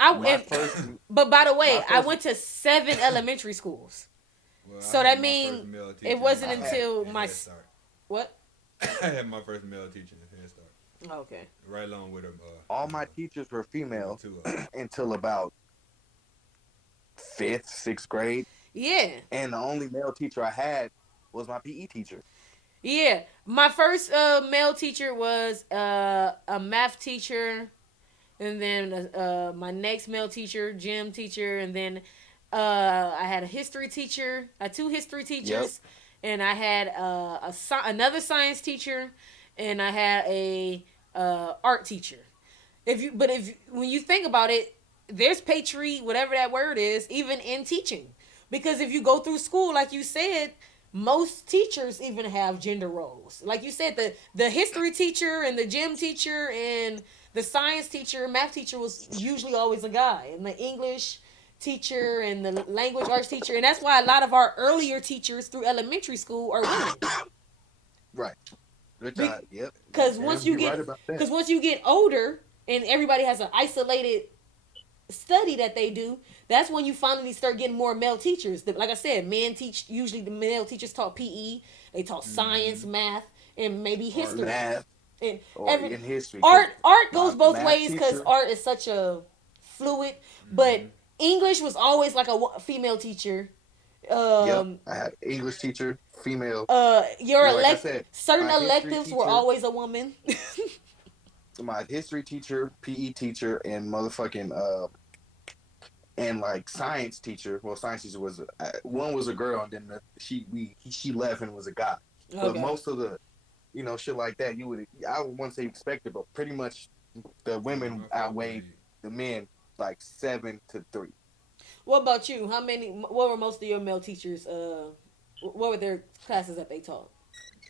but by the way, I went to 7 elementary schools. Well, so that means it wasn't until my... What? I had my first male teacher in Head Start. Okay. right along with All my teachers were female two of until about fifth, sixth grade, Yeah. and the only male teacher I had was my PE teacher. Yeah. My first male teacher was a math teacher, and then my next male teacher, gym teacher, and then I had a history teacher. I had two history Yep. teachers, and I had another science teacher, and I had a art teacher. If when you think about it, there's patri, whatever that word is, even in teaching, because if you go through school, like you said, most teachers even have gender roles. Like you said, the history teacher and the gym teacher and the science teacher, math teacher was usually always a guy, and the English teacher and the language arts teacher, and that's why a lot of our earlier teachers through elementary school are women. Right. Which yep. Because Yeah, once you you're get right about that. because once you get older and everybody has an isolated study that they do, that's when you finally start getting more male teachers. Like I said, men teach, usually the male teachers taught PE, they taught science, math, and maybe Or history. math, And or in history. art goes my both math ways because teacher- art is such a fluid. But English was always like a female teacher. Yep. I had English teacher, female. Your Like I said, certain my history electives were teacher- always a woman. My history teacher, PE teacher, and motherfucking and like science teacher. Well, science teacher was one was a girl, and then she left and was a guy. But Okay. most of the, shit like that, I would want to say expected, but pretty much the women outweighed the men like 7-3. What about you? What were most of your male teachers? What were their classes that they taught?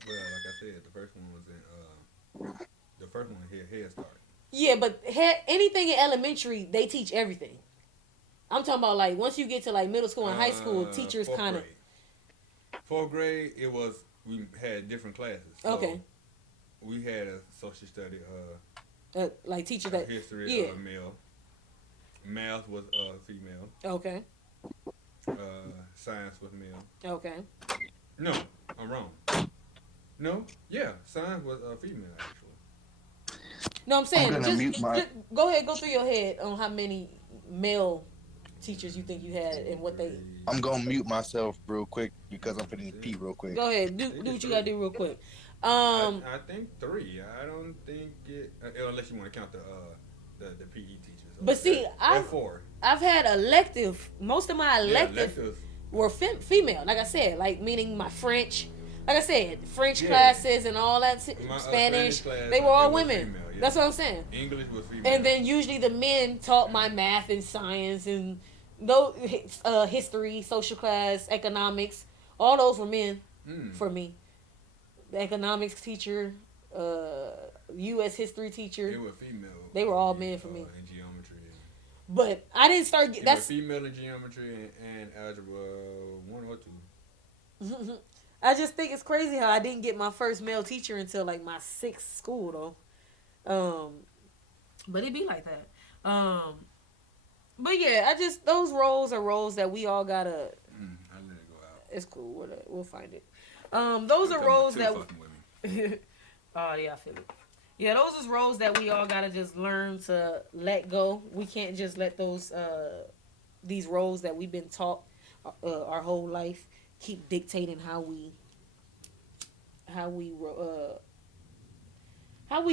Well, like I said, the first one was in the first one here, Head Start. Yeah, but anything in elementary, they teach everything. I'm talking about like once you get to like middle school and high school, teachers kind of. Fourth grade, we had different classes. So Okay. We had a social study, Like teachers that. history, Yeah. male. Math was female. Okay. Science was male. Okay. No, I'm wrong. No, yeah, science was female actually. No, I'm saying I'm gonna mute my- just go ahead, go through your head on how many male teachers you think you had and what they. I'm gonna mute myself real quick because I'm finna pee real quick. Go ahead, do what you gotta do real quick. I think 3. I don't think it unless you want to count the PE teachers. But see, I've 4. I've had elective. Most of my electives electives. were female. Like I said, like meaning my French. Like I said, French Yeah. classes and all that, My, Spanish. class, They were all was women. female, yeah. That's what I'm saying. English was female. And then usually the men taught my math and science and those history, social class, economics. All those were men for me. The economics teacher, U.S. history teacher. They were female. They were all men for me. In geometry. But I didn't start. They That's were female in geometry and algebra 1 or 2. I just think it's crazy how I didn't get my first male teacher until like my 6th school though. But it be like that. But yeah, those roles are roles that we all gotta. I let it go out. It's cool. We'll find it. Those are roles that. Fucking with me. Oh yeah, I feel it. Yeah, those is roles that we all gotta just learn to let go. We can't just let these roles that we've been taught our whole life keep dictating how we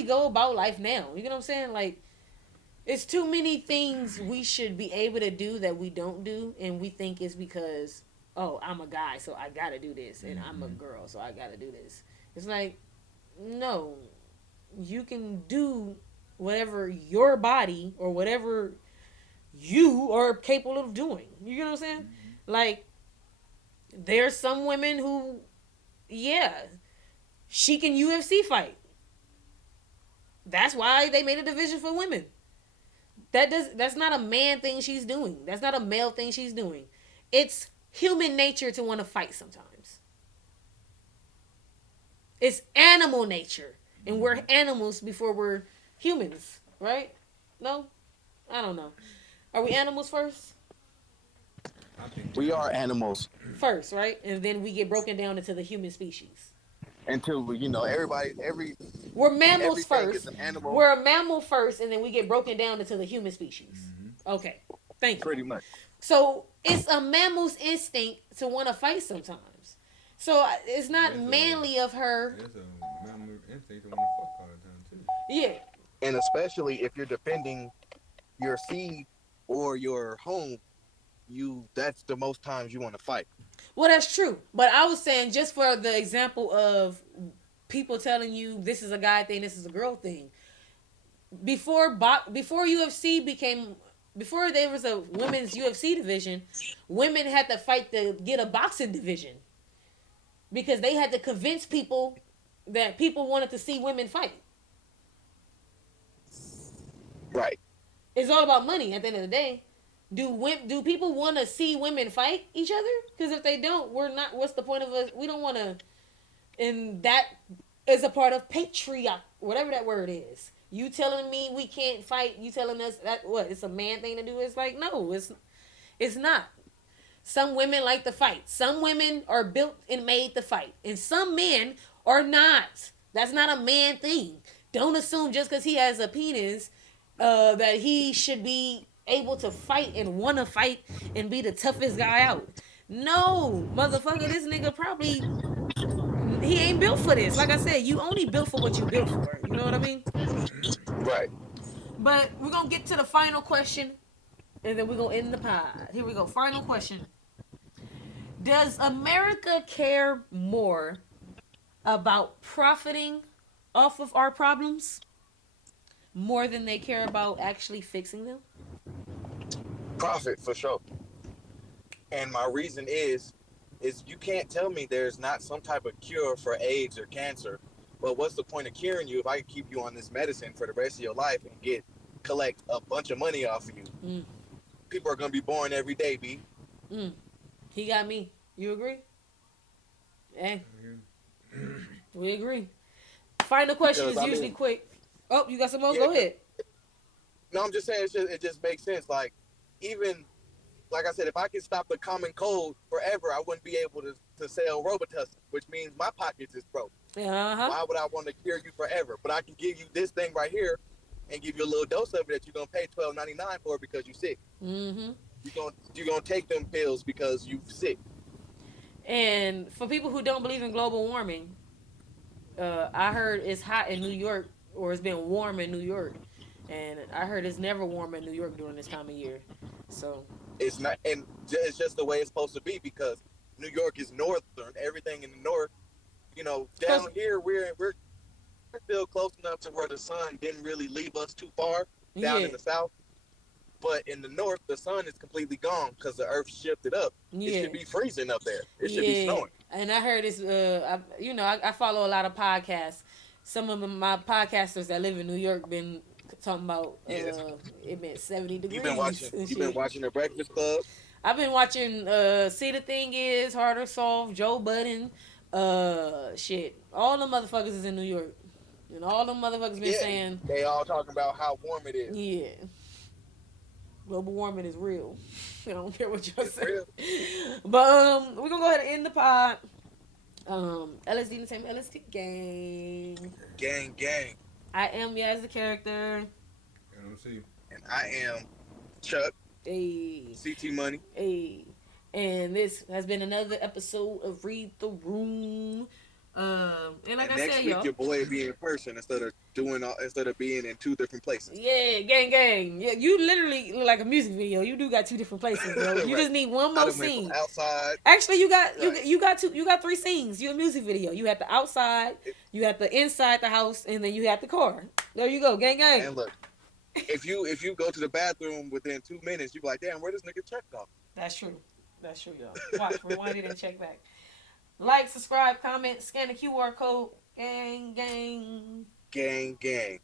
go about life now. You know what I'm saying? Like, it's too many things we should be able to do that we don't do, and we think it's because, oh, I'm a guy, so I gotta do this, and I'm a girl, so I gotta do this. It's like, no, you can do whatever your body or whatever you are capable of doing. You know what I'm saying? Like, there's some women who, yeah, she can UFC fight. That's why they made a division for women. That's not a man thing she's doing. That's not a male thing she's doing. It's human nature to want to fight sometimes. It's animal nature. And we're animals before we're humans, right? No? I don't know. Are we animals first? I think We are animals First, right? And then we get broken down into the human species. until every We're mammals Everything first. is an animal, We're a mammal first, and then we get broken down into the human species. Okay, thank you. pretty much. So it's a mammal's instinct to want to fight sometimes. So it's not That's manly of her. That's a mammal instinct to want to fuck all the time too. Yeah. And especially if you're defending your seed or your home, that's the most times you want to fight. Well, that's true. But I was saying just for the example of people telling you this is a guy thing, this is a girl thing. Before UFC became before there was a women's UFC division, women had to fight to get a boxing division because they had to convince people that people wanted to see women fight. Right. It's all about money at the end of the day. Do people want to see women fight each other? Because if they don't, we're not. What's the point of us? We don't want to. And that is a part of patriarch, whatever that word is. You telling me we can't fight? You telling us that what? It's a man thing to do? It's like no, it's not. Some women like to fight. Some women are built and made to fight, and some men are not. That's not a man thing. Don't assume just because he has a penis that he should be able to fight and want to fight and be the toughest guy out. No, motherfucker, this nigga probably he ain't built for this. Like I said, you only built for what you built for. You know what I mean? Right. But we're gonna get to the final question, and then we're gonna end the pod. Here we go. Final question: does America care more about profiting off of our problems more than they care about actually fixing them? Profit for sure. And my reason is you can't tell me there's not some type of cure for AIDS or cancer. But what's the point of curing you if I can keep you on this medicine for the rest of your life and collect a bunch of money off of you? Mm. People are gonna be born every day, B. He got me. You agree? Hey, we agree. Final question Because, is usually quick. Oh, you got some more? Yeah. Go ahead. No, I'm just saying it just makes sense. Like, even like I said, if I could stop the common cold forever, I wouldn't be able to sell Robitussin, which means my pockets is broke. Uh-huh. Why would I want to cure you forever? But I can give you this thing right here and give you a little dose of it that you're gonna pay $12.99 for because you're sick. Mm-hmm. You're gonna take them pills because you're sick. And for people who don't believe in global warming, I heard it's hot in New York, or it's been warm in New York, and I heard it's never warm in New York during this time of year. So It's not, and it's just the way it's supposed to be because New York is northern. Everything in the north, down here we're still close enough to where the sun didn't really leave us too far down in the south. But in the north, the sun is completely gone because the earth shifted up. Yeah. It should be freezing up there. It should be snowing. And I heard it's, I follow a lot of podcasts. Some of my podcasters that live in New York been talking about it meant 70 degrees. You've been watching The Breakfast Club? I've been watching See the Thing Is, Hard or Soft, Joe Budden, shit. All them motherfuckers is in New York. And all them motherfuckers been saying they all talking about how warm it is. Yeah. Global warming is real. I don't care what y'all say. But we're gonna go ahead and end the pod. LSD Entertainment, LSD Gang. Gang. I am Yaz the character. NMC. And I am Chuck. Hey. CT Money. Hey. And this has been another episode of Read the Room. And like I next said, week y'all, your boy will be in person instead of being in two different places. Yeah, gang. Yeah, you literally look like a music video. You do got two different places, bro. You just need one more scene. Outside. Actually, you got three scenes. You a music video. You had the outside, you had the inside the house, and then you had the car. There you go, gang. And look, if you go to the bathroom within 2 minutes, you be like, damn, where this nigga Chuck go? That's true, y'all. Watch, rewind it and check back. Like, subscribe, comment, scan the QR code. Gang. Gang.